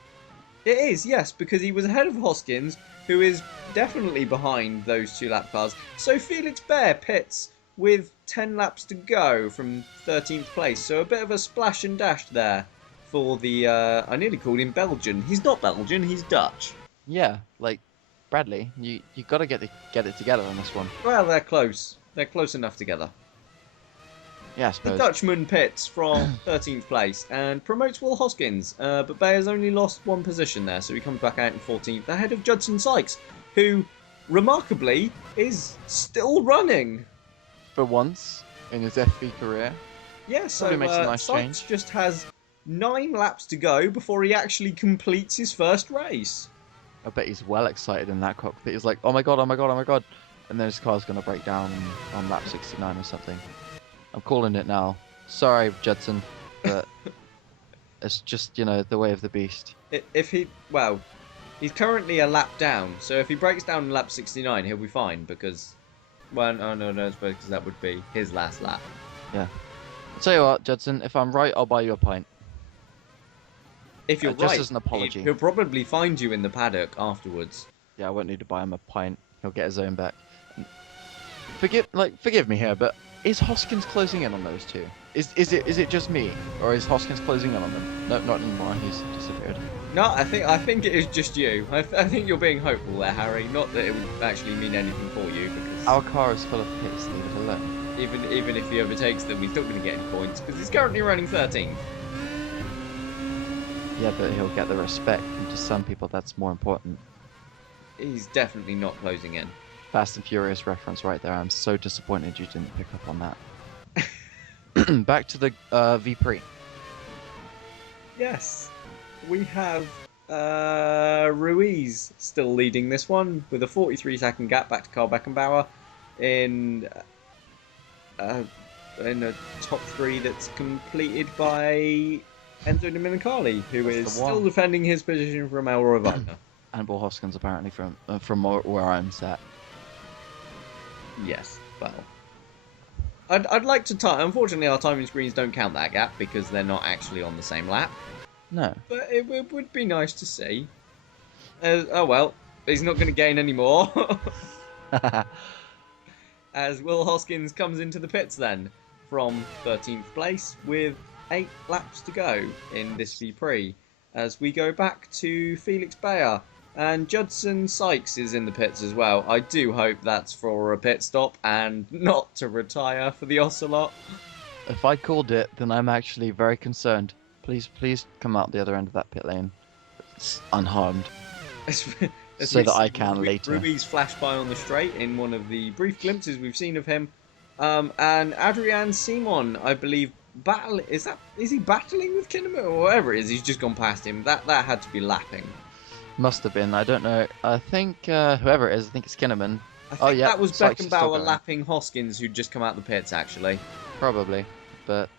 It is, yes, because he was ahead of Hoskins, who is definitely behind those 2 lap cars. So Felix Bayer pits with 10 laps to go from 13th place. So a bit of a splash and dash there for the, I nearly called him Belgian. He's not Belgian, he's Dutch. Yeah, like Bradley, you got to get it together on this one. Well, they're close. They're close enough together. Yeah, I The suppose. Dutchman pits from 13th place and promotes Will Hoskins, but Bayer's only lost 1 position there, so he comes back out in 14th, ahead of Judson Sykes, who, remarkably, is still running. For once in his FV career. Yeah, so Probably makes a nice Sykes change. just has 9 laps to go before he actually completes his first race. I bet he's well excited in that cockpit. He's like, oh my god, oh my god, oh my god. And then his car's going to break down on lap 69 or something. I'm calling it now. Sorry, Judson, but it's just, the way of the beast. He's currently a lap down, so if he breaks down in lap 69, he'll be fine, because, no, I suppose because that would be his last lap. Yeah. I'll tell you what, Judson, if I'm right, I'll buy you a pint. If you're just right, as an apology. He'll probably find you in the paddock afterwards. Yeah, I won't need to buy him a pint. He'll get his own back. Forgive me here, but is Hoskins closing in on those 2? Is it just me, or is Hoskins closing in on them? No, not anymore. He's disappeared. No, I think it is just you. I think you're being hopeful there, Harry. Not that it would actually mean anything for you, because Our car is full of pits. Leave it alone. even if he overtakes them, he's not going to get any points because he's currently running 13th. Yeah, but he'll get the respect, and to some people that's more important. He's definitely not closing in. Fast and Furious reference right there. I'm so disappointed you didn't pick up on that. Back to the V-Prix. Yes. we have Ruiz still leading this one with a 43-second gap back to Carl Beckenbauer in a top three that's completed by Enzo Dominicali, who That's is the one. still defending his position from Elroy Wagner. And Paul Hoskins apparently from where I'm sat. Yes, well. I'd like to time. Unfortunately, our timing screens don't count that gap because they're not actually on the same lap. No. But it would be nice to see. Oh well, he's not going to gain any more. As Will Hoskins comes into the pits then from 13th place with 8 laps to go in this V-Prix. As we go back to Felix Bayer. And Judson Sykes is in the pits as well. I do hope that's for a pit stop and not to retire for the Ocelot. If I called it, then I'm actually very concerned. Please come out the other end of that pit lane. It's unharmed. So that I can later. Ruiz flashed by on the straight in one of the brief glimpses we've seen of him. And Adrian Simon, I believe, is he battling with Kinnaman or whatever it is? He's just gone past him. That had to be lapping. Must have been. I don't know. I think whoever it is, I think it's Kinnaman. I think that was Sykes is still Beckenbauer going. lapping Hoskins, who'd just come out the pits, actually. Probably, but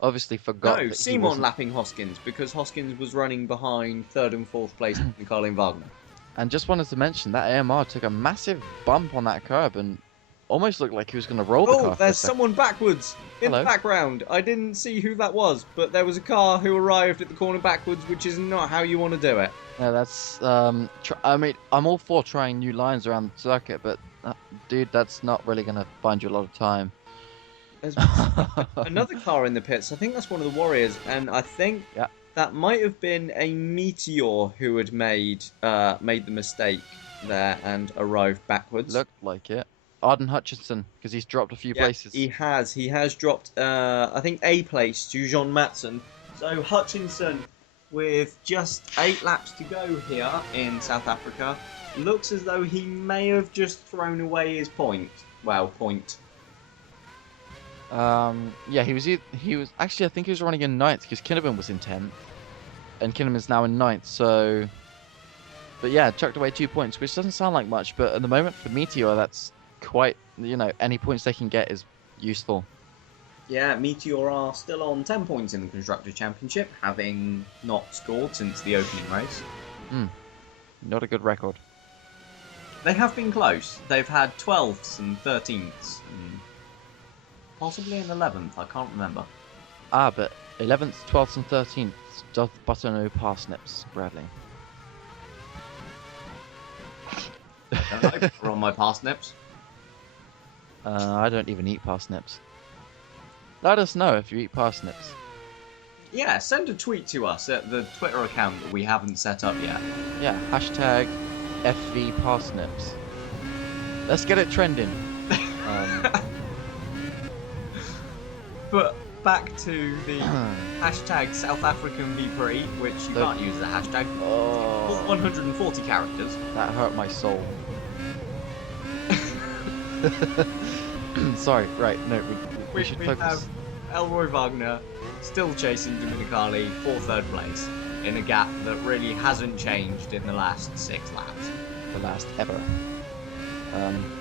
obviously forgot. No, that Simon he wasn't. lapping Hoskins, because Hoskins was running behind 3rd and 4th place in Colin Wagner. And just wanted to mention that AMR took a massive bump on that curb and almost looked like he was going to roll the car. Oh, for a there's second. someone backwards in the Hello. background. I didn't see who that was, but there was a car who arrived at the corner backwards, which is not how you want to do it. Yeah, that's. I mean, I'm all for trying new lines around the circuit, but dude, that's not really going to find you a lot of time. There's another car in the pits. I think that's one of the Warriors, and I think Yeah. that might have been a Meteor who had made the mistake there and arrived backwards. Looked like it. Arden Hutchinson, because he's dropped a few Yeah, places. he has. He has dropped, I think, a place to Jean Matson. So Hutchinson, with just 8 laps to go here in South Africa, looks as though he may have just thrown away his point. Well, point. Yeah, he was actually, I think he was running in 9th because Kinnaman was in 10th, and Kinnaman's now in 9th. So, but yeah, chucked away 2 points, which doesn't sound like much, but at the moment for Meteor, that's quite, any points they can get is useful. Yeah, Meteor are still on 10 points in the Constructors' Championship, having not scored since the opening race. Not a good record. They have been close. They've had 12ths and 13ths, and possibly an 11th, I can't remember. But 11th, 12th, and 13th doth butter no parsnips, Bradley. We're on my parsnips. I don't even eat parsnips. Let us know if you eat parsnips. Yeah, send a tweet to us at the Twitter account that we haven't set up yet. Yeah, hashtag FV parsnips. Let's get it trending. But back to the hashtag South African V-Prix, which you can't use as a hashtag. Oh, 140 characters. that hurt my soul. Sorry, right, no, we should We focus. have Elroy Wagner still chasing Dominicali for 3rd place in a gap that really hasn't changed in the last 6 laps. The last ever.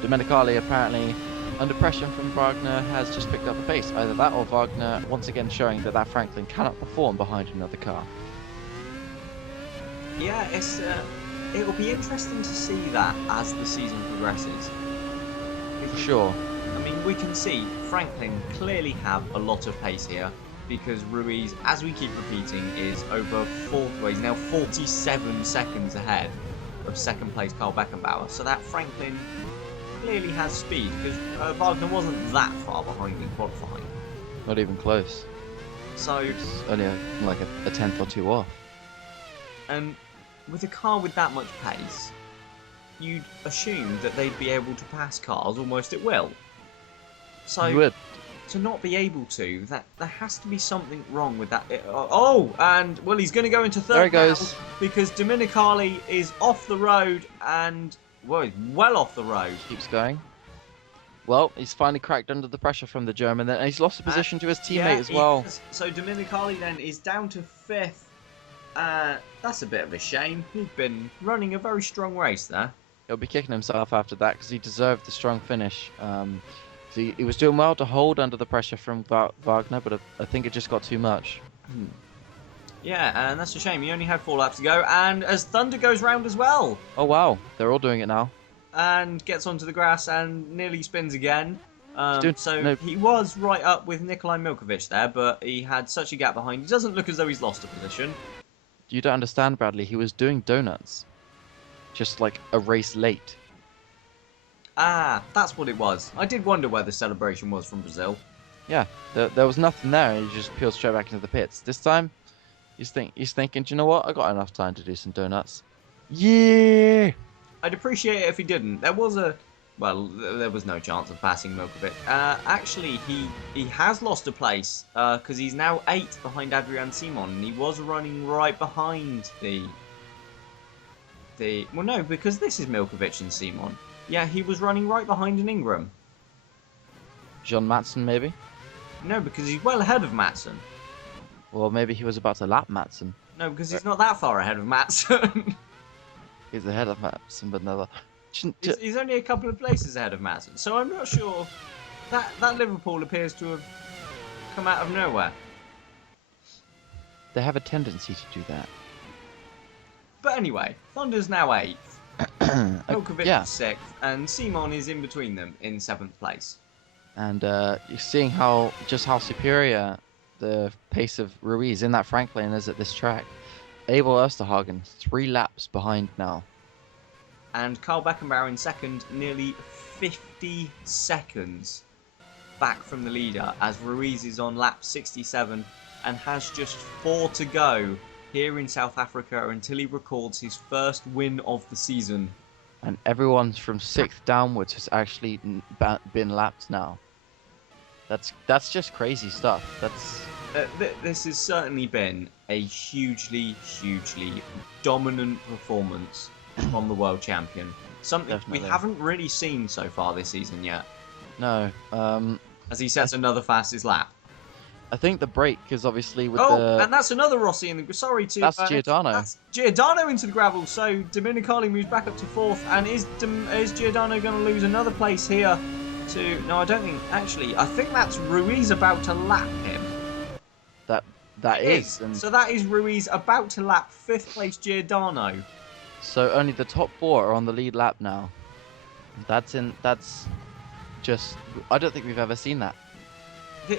Domenicali apparently, under pressure from Wagner, has just picked up the pace. Either that or Wagner once again showing that Franklin cannot perform behind another car. Yeah, it'll be interesting to see that as the season progresses. For sure. I mean, we can see Franklin clearly have a lot of pace here because Ruiz, as we keep repeating, is over he's now 47 seconds ahead of 2nd place Carl Beckenbauer. So that Franklin clearly has speed because Wagner wasn't that far behind in qualifying. Not even close. So, It's only like a tenth or two off. and with a car with that much pace, you'd assume that they'd be able to pass cars almost at will. So You would. to not be able to, that there has to be something wrong with that. And well, he's going to go into 3rd There he goes. now because Dominicali is off the road and he's well off the road. Keeps going. Well, he's finally cracked under the pressure from the German, and he's lost the position to his teammate as well. So Dominicali then is down to 5th That's a bit of a shame. He'd been running a very strong race there. He'll be kicking himself after that because he deserved the strong finish. He was doing well to hold under the pressure from Wagner, but I think it just got too much. Yeah, and that's a shame. He only had 4 laps to go, and as Thunder goes round as well. Oh wow, they're all doing it now. And gets onto the grass and nearly spins again. No. He was right up with Nikolai Milkovic there, but he had such a gap behind. He doesn't look as though he's lost a position. You don't understand, Bradley. He was doing donuts, just like a race late. Ah, that's what it was. I did wonder where the celebration was from Brazil. Yeah, there was nothing there. He just peeled straight back into the pits. This time, he's thinking, do you know what? I got enough time to do some donuts. Yeah. I'd appreciate it if he didn't. There was no chance of passing Milkovic. Actually, he has lost a place because he's now 8th behind Adrian Simon, and he was running right behind well, no, because this is Milkovic and Simon. Yeah, he was running right behind an Ingram. John Matson, maybe? No, because he's well ahead of Matson. Well, maybe he was about to lap Matson. No, because he's not that far ahead of Matson. He's ahead of Matson, but never. He's only a couple of places ahead of Matson, so I'm not sure. That Liverpool appears to have come out of nowhere. They have a tendency to do that. But anyway, Thunder's now 8th. Milkovic yeah. is 6th, and Simon is in between them in 7th place. And you're seeing how superior the pace of Ruiz in that Franklin is at this track. Abel Osterhagen, 3 laps behind now. And Carl Beckenbauer in 2nd, nearly 50 seconds back from the leader, as Ruiz is on lap 67 and has just 4 to go here in South Africa until he records his first win of the season. And everyone from 6th downwards has actually been lapped now. That's just crazy stuff. This has certainly been a hugely dominant performance from the world champion. Something Definitely. we haven't really seen so far this season yet. No. As he sets another fastest lap. I think the break is obviously with and that's another Rossi in the. Sorry to. That's Giordano. That's Giordano into the gravel. So Dominicali moves back up to 4th, and is Giordano going to lose another place here? No, I don't think. Actually, I think that's Ruiz about to lap him. That is. And so that is Ruiz about to lap 5th place Giordano. So only the top 4 are on the lead lap now. That's just. I don't think we've ever seen that.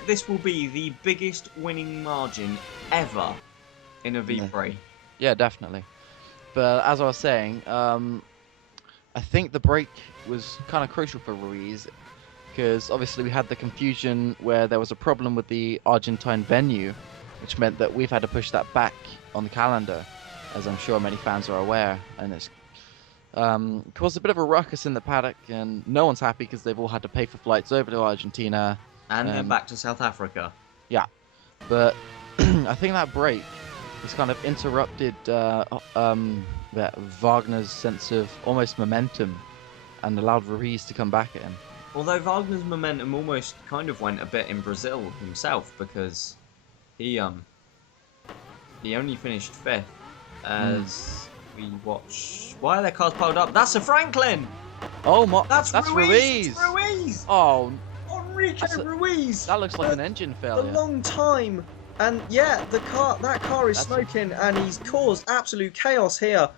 This will be the biggest winning margin ever in a V-Prix. Yeah, definitely. But as I was saying, I think the break was kind of crucial for Ruiz because obviously we had the confusion where there was a problem with the Argentine venue, which meant that we've had to push that back on the calendar, as I'm sure many fans are aware, and it's caused a bit of a ruckus in the paddock, and no one's happy because they've all had to pay for flights over to Argentina. And then back to South Africa. Yeah, but I think that break has kind of interrupted Wagner's sense of almost momentum and allowed Ruiz to come back at him. Although Wagner's momentum almost kind of went a bit in Brazil himself, because he only finished 5th as we watch. Why are their cars piled up? That's a Franklin! Oh, that's Ruiz! It's Ruiz! Oh, Enrique Ruiz! That looks like an engine failure. A long time. And yeah, that car is smoking, and he's caused absolute chaos here.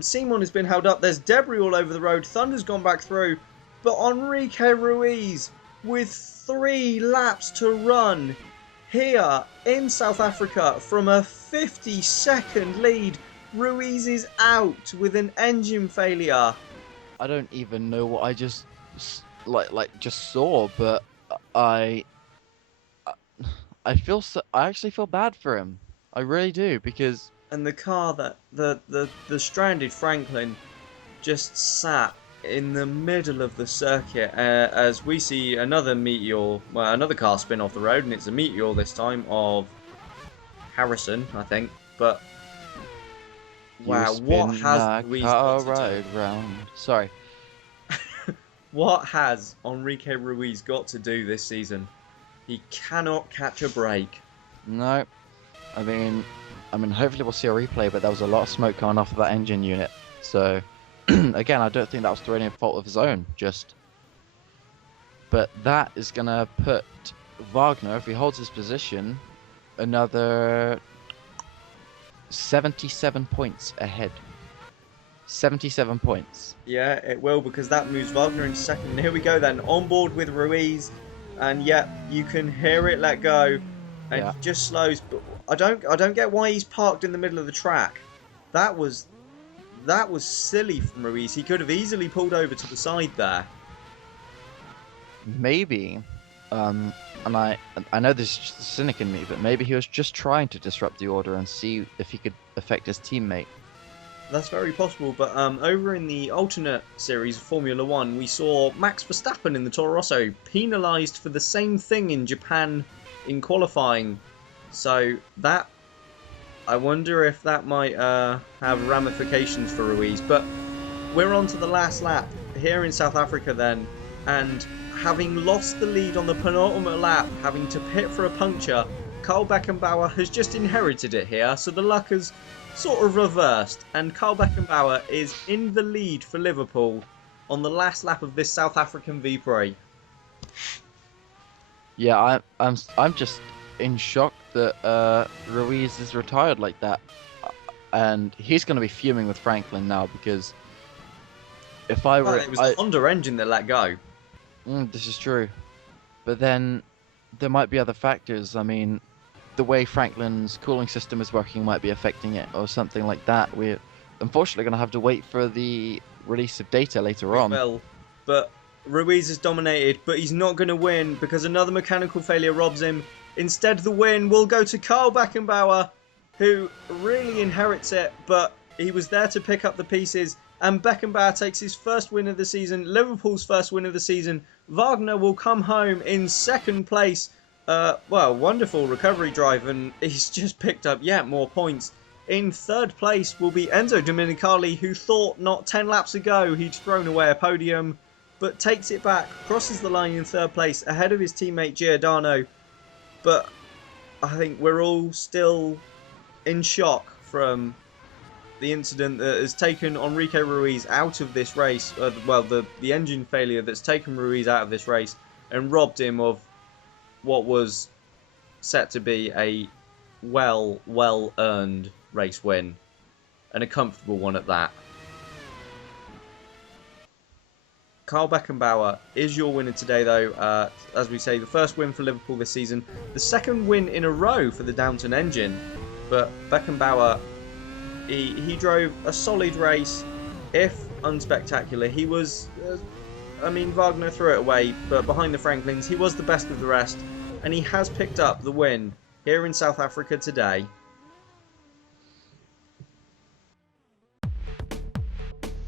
Simon has been held up. There's debris all over the road. Thunder's gone back through. But Enrique Ruiz, with 3 laps to run here in South Africa from a 50-second lead, Ruiz is out with an engine failure. I don't even know what I just just saw, but I actually feel bad for him. I really do, because and the car that the stranded Franklin just sat in the middle of the circuit as we see another car spin off the road, and it's a Meteor this time of Harrison, I think. But wow, what has Ruiz got to do? Sorry. What has Enrique Ruiz got to do this season? He cannot catch a break. No, I mean, I mean, hopefully we'll see a replay, but there was a lot of smoke coming off of that engine unit. So, again, I don't think that was through any fault of his own, just. But that is going to put Wagner, if he holds his position, another 77 points ahead. 77 points. Yeah, it will, because that moves Wagner into second. And here we go then, on board with Ruiz, and yep, you can hear it let go, and he just slows. But I don't get why he's parked in the middle of the track. That was silly from Ruiz. He could have easily pulled over to the side there. Maybe, and I know this is just the cynic in me, but maybe he was just trying to disrupt the order and see if he could affect his teammate. That's very possible, but over in the alternate series of Formula 1, we saw Max Verstappen in the Toro Rosso penalised for the same thing in Japan in qualifying. So that, I wonder if that might have ramifications for Ruiz. But we're on to the last lap here in South Africa then, and having lost the lead on the penultimate lap, having to pit for a puncture, Carl Beckenbauer has just inherited it here, so the luck has sort of reversed, and Carl Beckenbauer is in the lead for Liverpool on the last lap of this South African V-Prix. Yeah, I'm just in shock that Ruiz is retired like that, and he's going to be fuming with Franklin now, because if I were, it was the Honda engine that let go. This is true, but then there might be other factors. I mean, the way Franklin's cooling system is working might be affecting it, or something like that. We're unfortunately going to have to wait for the release of data later on. Well, but Ruiz has dominated, but he's not going to win because another mechanical failure robs him. Instead, the win will go to Carl Beckenbauer, who really inherits it, but he was there to pick up the pieces. And Beckenbauer takes his first win of the season, Liverpool's first win of the season. Wagner will come home in second place. Well, wonderful recovery drive, and he's just picked up yet more points. In third place will be Enzo Domenicali, who thought not 10 laps ago he'd thrown away a podium, but takes it back, crosses the line in third place ahead of his teammate Giordano. But I think we're all still in shock from the incident that has taken Enrique Ruiz out of this race. Well, the engine failure that's taken Ruiz out of this race and robbed him of what was set to be a well-earned race win, and a comfortable one at that. Carl Beckenbauer is your winner today, though. As we say, the first win for Liverpool this season, the second win in a row for the Downton engine. But Beckenbauer, he drove a solid race, if unspectacular. He was, I mean, Wagner threw it away, but behind the Franklins, he was the best of the rest, and he has picked up the win here in South Africa today.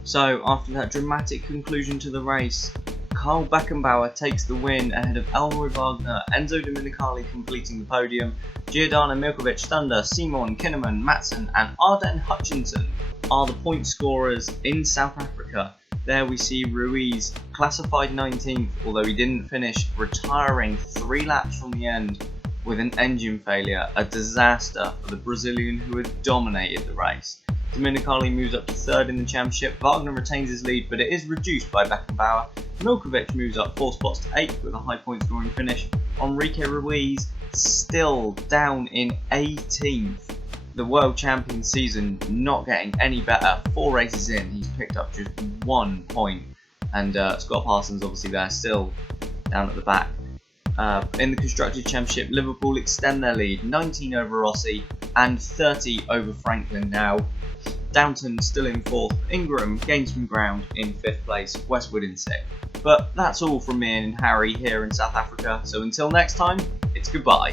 So, after that dramatic conclusion to the race, Carl Beckenbauer takes the win ahead of Elroy Wagner, Enzo Domenicali completing the podium. Giordano, Milkovic, Thunder, Simon, Kinnaman, Matson and Arden Hutchinson are the point scorers in South Africa. There we see Ruiz, classified 19th, although he didn't finish, retiring 3 laps from the end with an engine failure, a disaster for the Brazilian who had dominated the race. Domenicali moves up to 3rd in the championship, Wagner retains his lead, but it is reduced by Beckenbauer. Milkovic moves up 4 spots to 8th with a high point scoring finish. Enrique Ruiz still down in 18th. The world champion season not getting any better. 4 races in, he's picked up just 1 point. And Scott Parsons obviously there, still down at the back. In the Constructors' Championship, Liverpool extend their lead, 19 over Rossi and 30 over Franklin now. Downton still in 4th, Ingram gains some ground in 5th place, Westwood in 6th. But that's all from me and Harry here in South Africa, so until next time, it's goodbye.